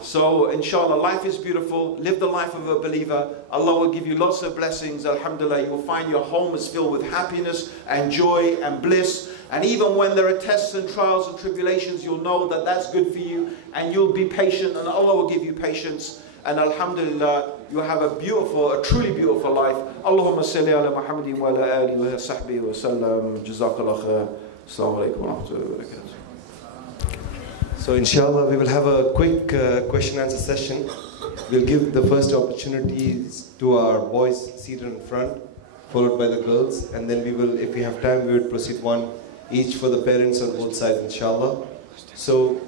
So inshallah, life is beautiful. Live the life of a believer. Allah will give you lots of blessings. Alhamdulillah, you will find your home is filled with happiness and joy and bliss. And even when there are tests and trials and tribulations, you'll know that that's good for you. And you'll be patient, and Allah will give you patience. And alhamdulillah, you have a beautiful, a truly beautiful life. Allahumma salli ala Muhammadin wa ala alihi wa sahbihi wa sallam. Jazakallah khair. Assalamu alaikum wa rahmatullahi wa barakatuh. So inshallah, we will have a quick question and answer session. We'll give the first opportunities to our boys seated in front, followed by the girls. And then we will, if we have time, we will proceed one each for the parents on both sides, inshallah. So,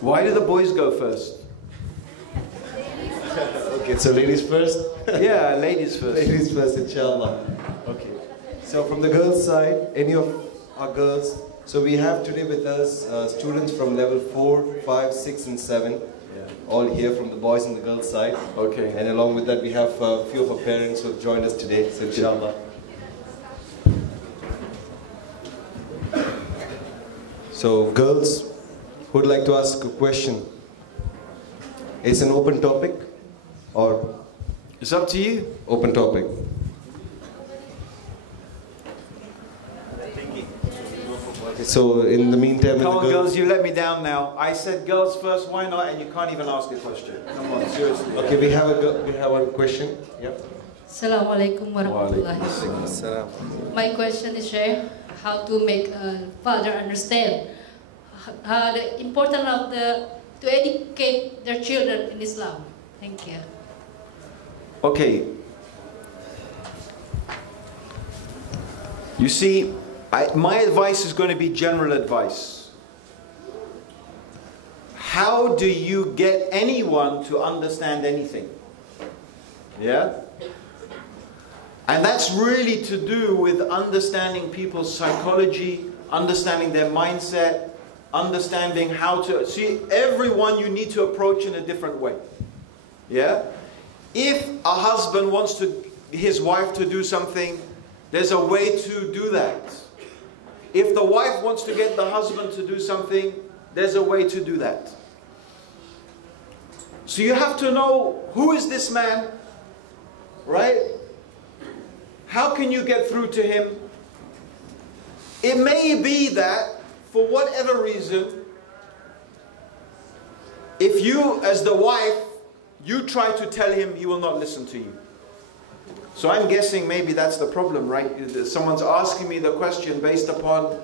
why do the boys go first? Okay, so ladies first? Yeah, ladies first. Ladies first, inshallah. Okay. So from the girls' side, any of our girls, so we have today with us students from level 4, 5, 6 and 7. All here from the boys and the girls' side. Okay. And along with that, we have a few of our parents who have joined us today, so inshallah. So girls, who would like to ask a question? It's an open topic, or? It's up to you. Open topic. So in the meantime, come on, girls, you let me down now. I said girls first. Why not? And you can't even ask a question. Come on, seriously. Okay, we have one question. Yep. Assalamu alaikum warahmatullahi wabarakatuh. My question is, Sheikh, how to make a father understand the importance of to educate their children in Islam. Thank you. Okay. You see, my advice is going to be general advice. How do you get anyone to understand anything? Yeah? And that's really to do with understanding people's psychology, understanding their mindset, understanding how to... See, everyone you need to approach in a different way. Yeah? If a husband wants his wife to do something, there's a way to do that. If the wife wants to get the husband to do something, there's a way to do that. So you have to know, who is this man? Right? How can you get through to him? It may be that, for whatever reason, if you, as the wife, you try to tell him, he will not listen to you. So I'm guessing maybe that's the problem, right? Someone's asking me the question based upon,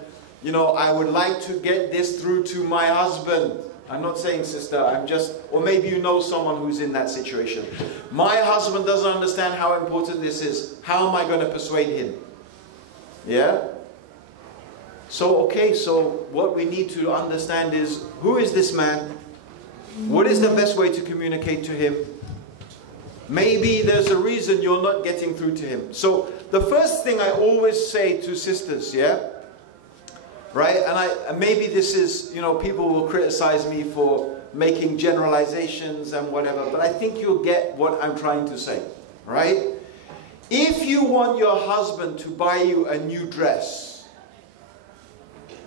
you know, I would like to get this through to my husband. I'm not saying sister, I'm just, or maybe you know someone who's in that situation. My husband doesn't understand how important this is. How am I going to persuade him? Yeah? So, okay, so what we need to understand is, who is this man? What is the best way to communicate to him? Maybe there's a reason you're not getting through to him. So, the first thing I always say to sisters, yeah? Right? And maybe this is, you know, people will criticize me for making generalizations and whatever, but I think you'll get what I'm trying to say. Right? If you want your husband to buy you a new dress,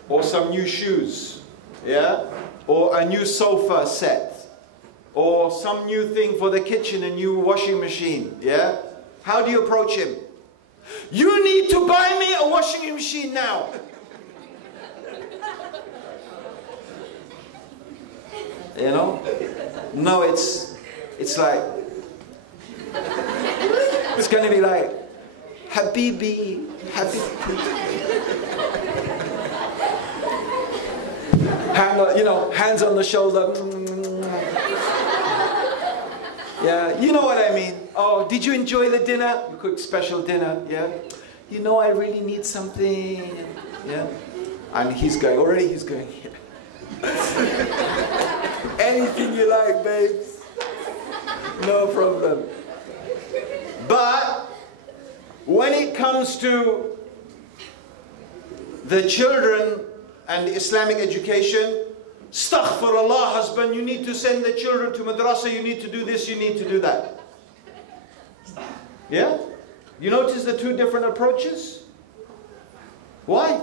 or some new shoes, yeah? Or a new sofa set, or some new thing for the kitchen, a new washing machine, yeah? How do you approach him? You need to buy me a washing machine now. You know? No, it's like, it's going to be like, Habibi, Habibi. You know, hands on the shoulder. Yeah, you know what I mean. Oh, did you enjoy the dinner? You cooked special dinner, yeah? You know, I really need something. Yeah? And he's going, already he's going, yeah. Anything you like, babes. No problem. But when it comes to the children and Islamic education, astaghfirullah, husband, you need to send the children to madrasa, you need to do this, you need to do that. Yeah? You notice the two different approaches? Why?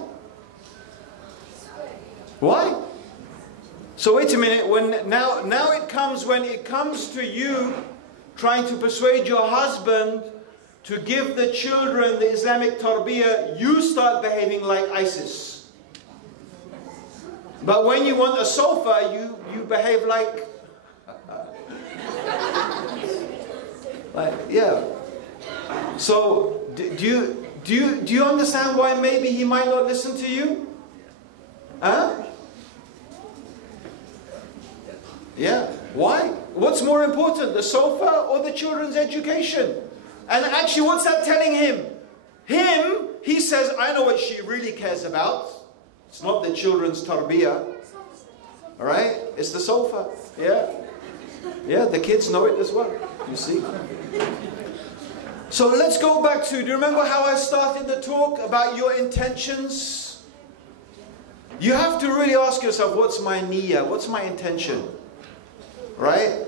Why? So wait a minute, now it comes when it comes to you trying to persuade your husband to give the children the Islamic Tarbiya, you start behaving like ISIS. But when you want a sofa, you behave like yeah. So do you understand why maybe he might not listen to you? Huh? Yeah. Why? What's more important, the sofa or the children's education? And actually, what's that telling him? He says, I know what she really cares about. It's not the children's tarbiyah. Alright? It's the sofa. Yeah. Yeah, the kids know it as well. You see? So let's go back to, do you remember how I started the talk about your intentions? You have to really ask yourself, what's my niyyah? What's my intention? Right?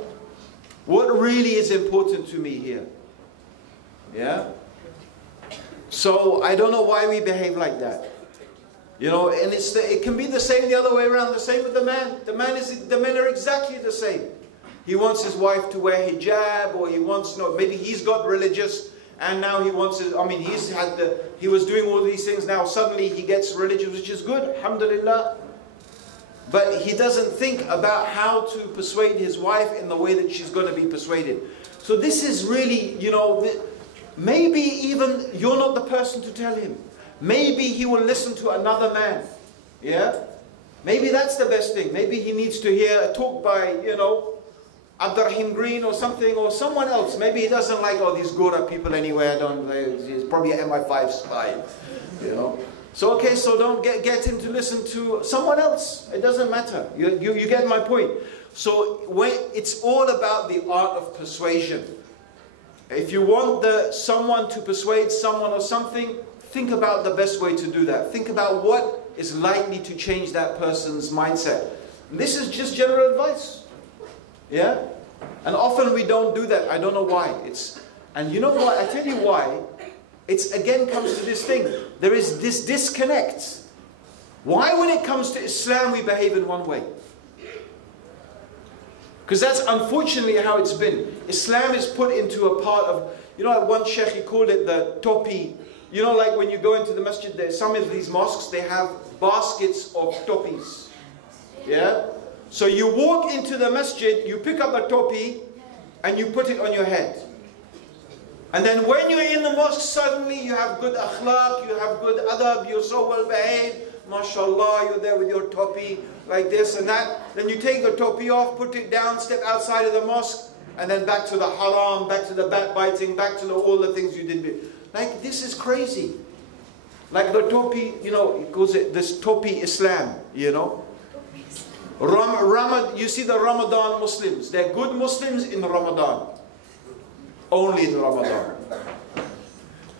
What really is important to me here? Yeah? So I don't know why we behave like that. You know, and it can be the same the other way around. The same with the man. The men are exactly the same. He wants his wife to wear hijab, or he wants, maybe he's got religious, and now he wants it. I mean, he was doing all these things. Now suddenly he gets religious, which is good. Alhamdulillah. But he doesn't think about how to persuade his wife in the way that she's going to be persuaded. So this is really, maybe even you're not the person to tell him. Maybe he will listen to another man. Yeah? Maybe that's the best thing. Maybe he needs to hear a talk by, Abdur Raheem Green or something, or someone else. Maybe he doesn't like, these Gora people anyway. He's probably an MI5 spy. So okay, so don't get him to listen to someone else. It doesn't matter. You get my point. So it's all about the art of persuasion. If you want someone to persuade someone or something, think about the best way to do that. Think about what is likely to change that person's mindset. This is just general advice. Yeah? And often we don't do that. I don't know why. And you know what? I tell you why. It again comes to this thing. There is this disconnect. Why when it comes to Islam we behave in one way? Because that's unfortunately how it's been. Islam is put into a part of, one Sheikh, he called it the topi. Like when you go into the masjid, some of these mosques, they have baskets of topis. Yeah? So you walk into the masjid, you pick up a topi, and you put it on your head. And then when you're in the mosque, suddenly you have good akhlaq, you have good adab, you're so well behaved, mashallah, you're there with your topi, like this and that. Then you take your topi off, put it down, step outside of the mosque, and then back to the haram, back to the backbiting, back to all the things you did. Like, this is crazy. Like the topi, you know, it goes, this topi Islam, you know. You see the Ramadan Muslims, they're good Muslims in Ramadan. Only in Ramadan.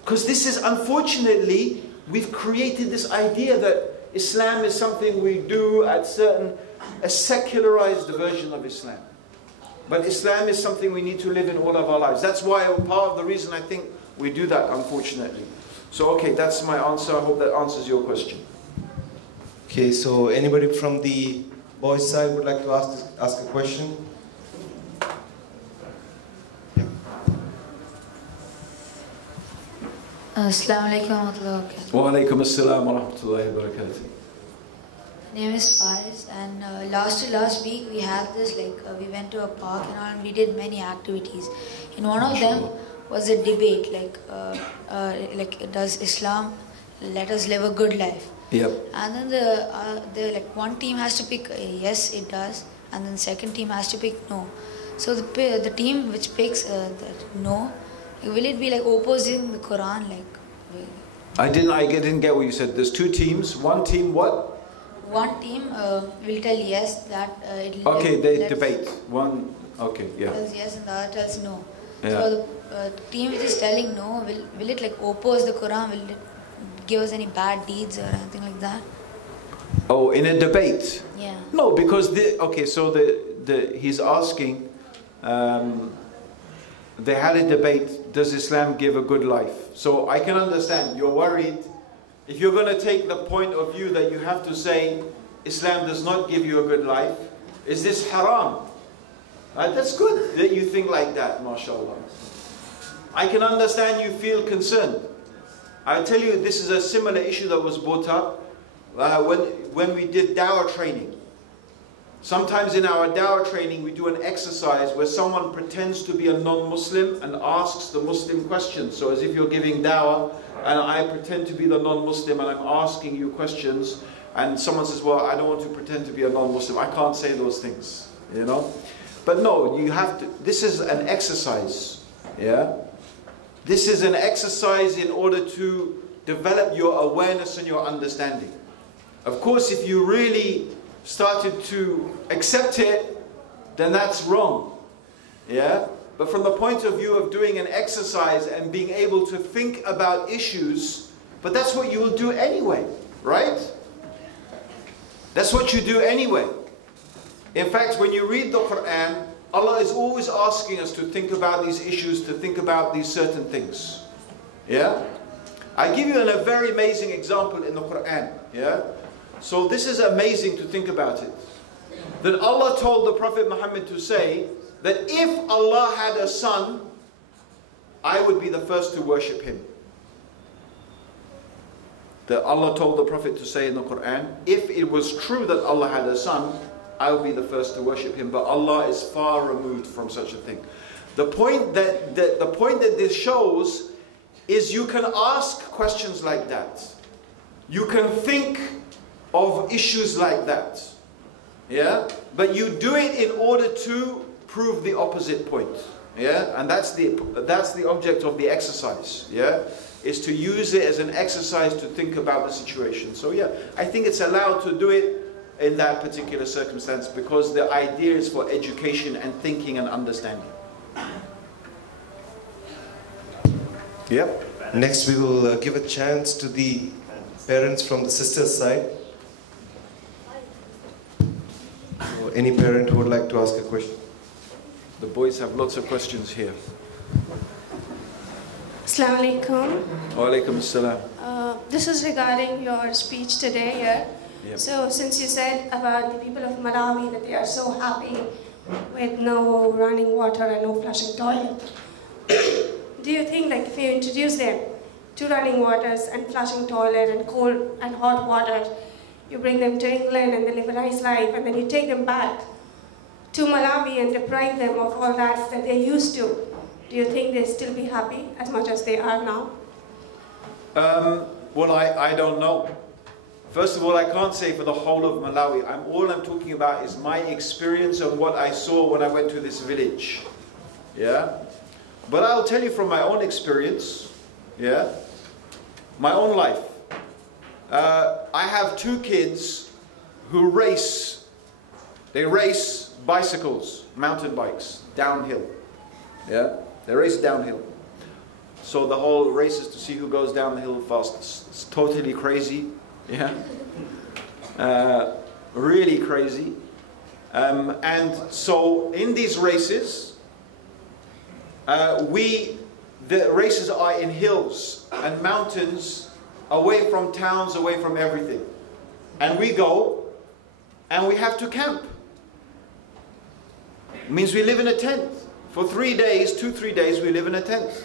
Because this is, unfortunately, we've created this idea that Islam is something we do at a secularized version of Islam. But Islam is something we need to live in all of our lives. That's why part of the reason I think we do that, unfortunately. So, okay, that's my answer. I hope that answers your question. Okay, so anybody from the boys' side would like to ask a question? Assalamu alaikum wa rahmatullahi wa barakatuh. Wa alaikum assalam wa rahmatullahi wa barakatuh. My name is Faiz, and last week we had this, we went to a park and all, and we did many activities. And one of them was a debate, does Islam let us live a good life? Yep. And then one team has to pick yes, it does, and then the second team has to pick no. So the team which picks no, will it be opposing the Quran? I didn't get what you said. There's two teams. One team what? One team will tell yes that it. Okay, they debate. One. Okay, yeah. Tells yes and the other tells no. Yeah. So the team which is telling no, will it oppose the Quran? Will it give us any bad deeds or anything like that? Oh, in a debate? Yeah. No, because he's asking. They had a debate. Does Islam give a good life? So I can understand. You're worried. If you're going to take the point of view that you have to say Islam does not give you a good life, is this haram? That's good that you think like that, mashallah. I can understand you feel concerned. I'll tell you, this is a similar issue that was brought up when we did dawah training. Sometimes in our dawah training we do an exercise where someone pretends to be a non-Muslim and asks the Muslim questions. So as if you're giving dawah and I pretend to be the non-Muslim and I'm asking you questions, and someone says, well, I don't want to pretend to be a non-Muslim. I can't say those things, you know. But no, you have to, this is an exercise, yeah. This is an exercise in order to develop your awareness and your understanding. Of course, if you really started to accept it, then that's wrong, yeah. But from the point of view of doing an exercise and being able to think about issues, but that's what you will do anyway, right? That's what you do anyway. In fact, when you read the Quran, Allah is always asking us to think about these issues, to think about these certain things. Yeah? I give you a very amazing example in the Quran. Yeah? So this is amazing to think about it. That Allah told the Prophet Muhammad to say that if Allah had a son, I would be the first to worship him. That Allah told the Prophet to say in the Quran, if it was true that Allah had a son, I will be the first to worship him. But Allah is far removed from such a thing. The point that this shows is you can ask questions like that. You can think of issues like that. Yeah? But you do it in order to prove the opposite point. Yeah? And that's the object of the exercise. Yeah? Is to use it as an exercise to think about the situation. So yeah, I think it's allowed to do it in that particular circumstance because the idea is for education and thinking and understanding. Yep. Next we will give a chance to the parents from the sisters' side. So any parent who would like to ask a question. The boys have lots of questions here. Assalamu alaikum. Wa alaikum assalam. This is regarding your speech today here. Yep. So since you said about the people of Malawi that they are so happy with no running water and no flushing toilet, do you think like if you introduce them to running waters and flushing toilet and cold and hot water, you bring them to England and they live a nice life, and then you take them back to Malawi and deprive them of all that they're used to, do you think they'll still be happy as much as they are now? Well, I don't know. First of all, I can't say for the whole of Malawi. All I'm talking about is my experience and what I saw when I went to this village. Yeah? But I'll tell you from my own experience, yeah, my own life. I have 2 kids who race. They race bicycles, mountain bikes, downhill. Yeah? They race downhill. So the whole race is to see who goes down the hill fastest. It's totally crazy. Yeah? Really crazy. And so in these races, the races are in hills and mountains, away from towns, away from everything. And we go and we have to camp. It means we live in a tent. For 3 days, 2-3 days, we live in a tent.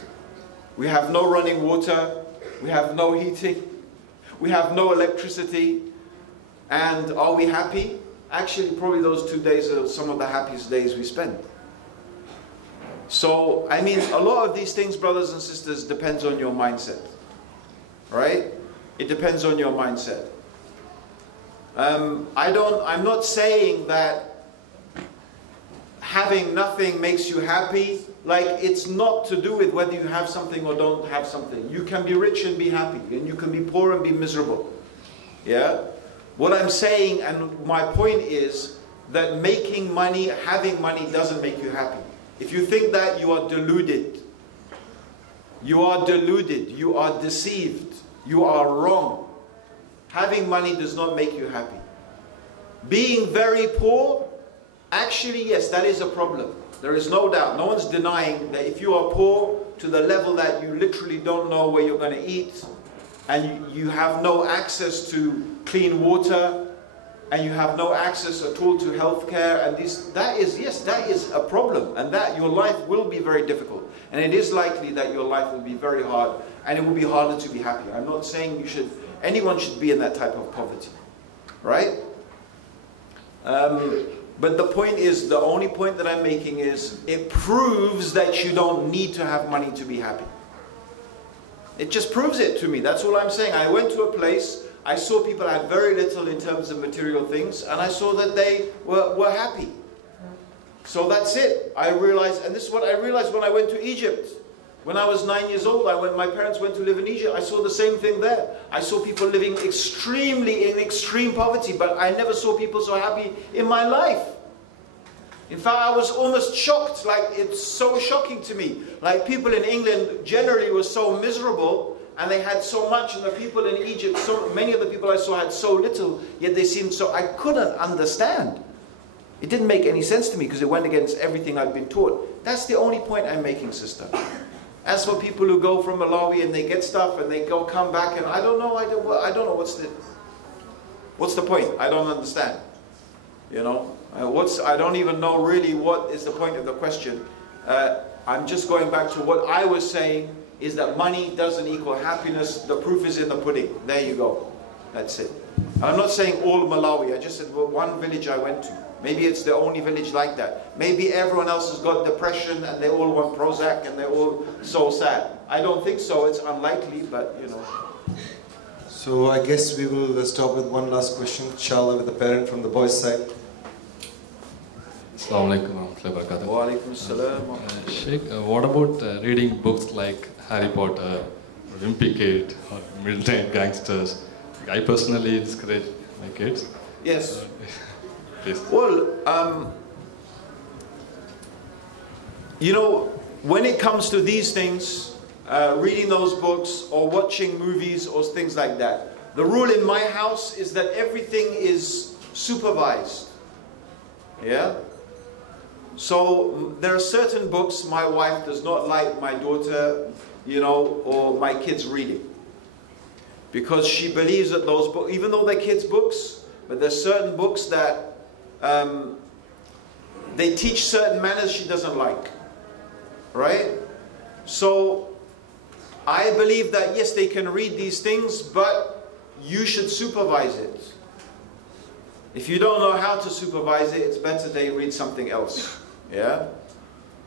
We have no running water, we have no heating, we have no electricity. And are we happy? Actually, probably those 2 days are some of the happiest days we spend. So, I mean, a lot of these things, brothers and sisters, depends on your mindset. Right? It depends on your mindset. I'm not saying that having nothing makes you happy. Like, it's not to do with whether you have something or don't have something. You can be rich and be happy, and you can be poor and be miserable. Yeah? What I'm saying, and my point is, that making money, having money doesn't make you happy. If you think that, you are deluded. You are deluded. You are deceived. You are wrong. Having money does not make you happy. Being very poor, actually, yes, that is a problem. There is no doubt. No one's denying that if you are poor to the level that you literally don't know where you're going to eat, and you have no access to clean water, and you have no access at all to healthcare, and that is a problem, and that your life will be very difficult, and it is likely that your life will be very hard, and it will be harder to be happy. I'm not saying anyone should be in that type of poverty, right? But the point is, the only point that I'm making is, it proves that you don't need to have money to be happy. It just proves it to me. That's all I'm saying. I went to a place, I saw people had very little in terms of material things, and I saw that they were happy. So that's it. I realized, and this is what I realized when I went to Egypt. When I was 9 years old, my parents went to live in Egypt. I saw the same thing there. I saw people living in extreme poverty, but I never saw people so happy in my life. In fact, I was almost shocked. Like, it's so shocking to me. Like, people in England generally were so miserable, and they had so much, and the people in Egypt, so many of the people I saw had so little, yet they seemed so, I couldn't understand. It didn't make any sense to me, because it went against everything I'd been taught. That's the only point I'm making, sister. As for people who go from Malawi and they get stuff and they come back, and I don't know what's the point? I don't understand. You know, I don't even know really what is the point of the question. I'm just going back to what I was saying, is that money doesn't equal happiness. The proof is in the pudding. There you go. That's it. I'm not saying all Malawi. I just said, well, one village I went to. Maybe it's the only village like that. Maybe everyone else has got depression and they all want Prozac and they're all so sad. I don't think so. It's unlikely, but you know. So I guess we will stop with one last question, inshallah, with the parent from the boys' side. Assalamu alaikum warahmatullahi wabarakatuh. Wa alaikum assalam. Sheikh, what about reading books like Harry Potter, or Wimpy Kid, or Militant Gangsters? I personally discourage my kids. Yes. Please. Well, you know, when it comes to these things, reading those books or watching movies or things like that, the rule in my house is that everything is supervised. Yeah? So there are certain books my wife does not like my daughter, you know, or my kids reading. Because she believes that those books, even though they're kids' books, but there's certain books that they teach certain manners she doesn't like. Right? So I believe that yes, they can read these things, but you should supervise it. If you don't know how to supervise it, it's better they read something else. Yeah?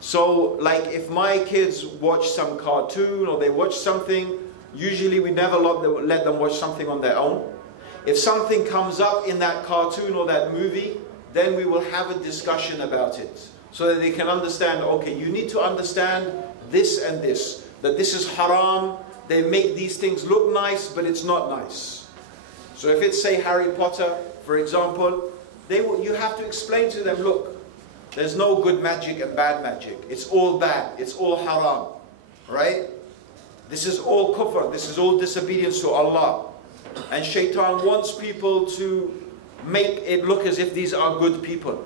So like if my kids watch some cartoon or they watch something, usually we never let them watch something on their own. If something comes up in that cartoon or that movie, then we will have a discussion about it, so that they can understand, okay, you need to understand this and this, that this is haram, they make these things look nice, but it's not nice. So if it's, say, Harry Potter, for example, you have to explain to them, look, there's no good magic and bad magic. It's all bad, it's all haram, right? This is all kufr, this is all disobedience to Allah. And shaitan wants people to make it look as if these are good people.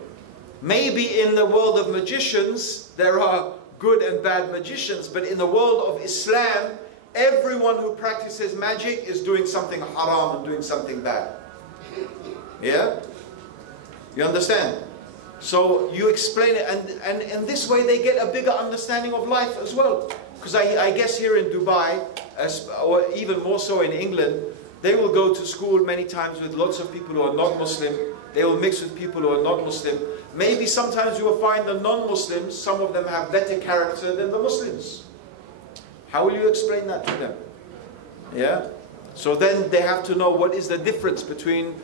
Maybe in the world of magicians, there are good and bad magicians, but in the world of Islam, everyone who practices magic is doing something haram and doing something bad. Yeah? You understand? So you explain it, and in this way they get a bigger understanding of life as well. Because I guess here in Dubai, or even more so in England, they will go to school many times with lots of people who are not Muslim. They will mix with people who are not Muslim. Maybe sometimes you will find the non-Muslims, some of them have better character than the Muslims. How will you explain that to them? Yeah? So then they have to know what is the difference between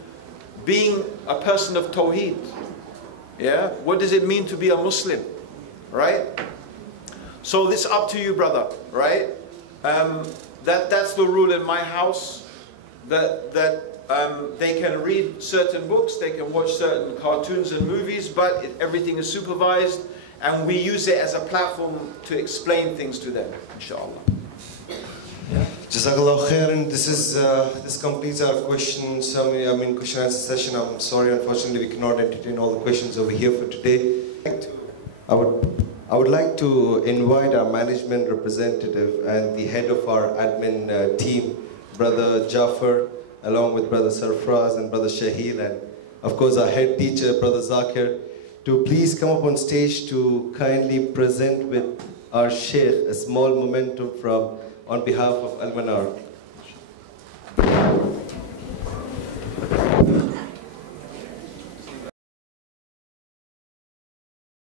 being a person of Tawheed. Yeah? What does it mean to be a Muslim? Right? So this is up to you, brother. Right? That's the rule in my house. That they can read certain books, they can watch certain cartoons and movies, but everything is supervised, and we use it as a platform to explain things to them, inshallah. Yeah. Jazakallah khairan. This completes our question and answer session. I'm sorry, unfortunately, we cannot entertain all the questions over here for today. I would like to invite our management representative and the head of our admin team, Brother Jafar, along with Brother Sarfraz and Brother Shahil, and of course our head teacher, Brother Zakir, to please come up on stage to kindly present with our Sheikh a small memento on behalf of Al Manar.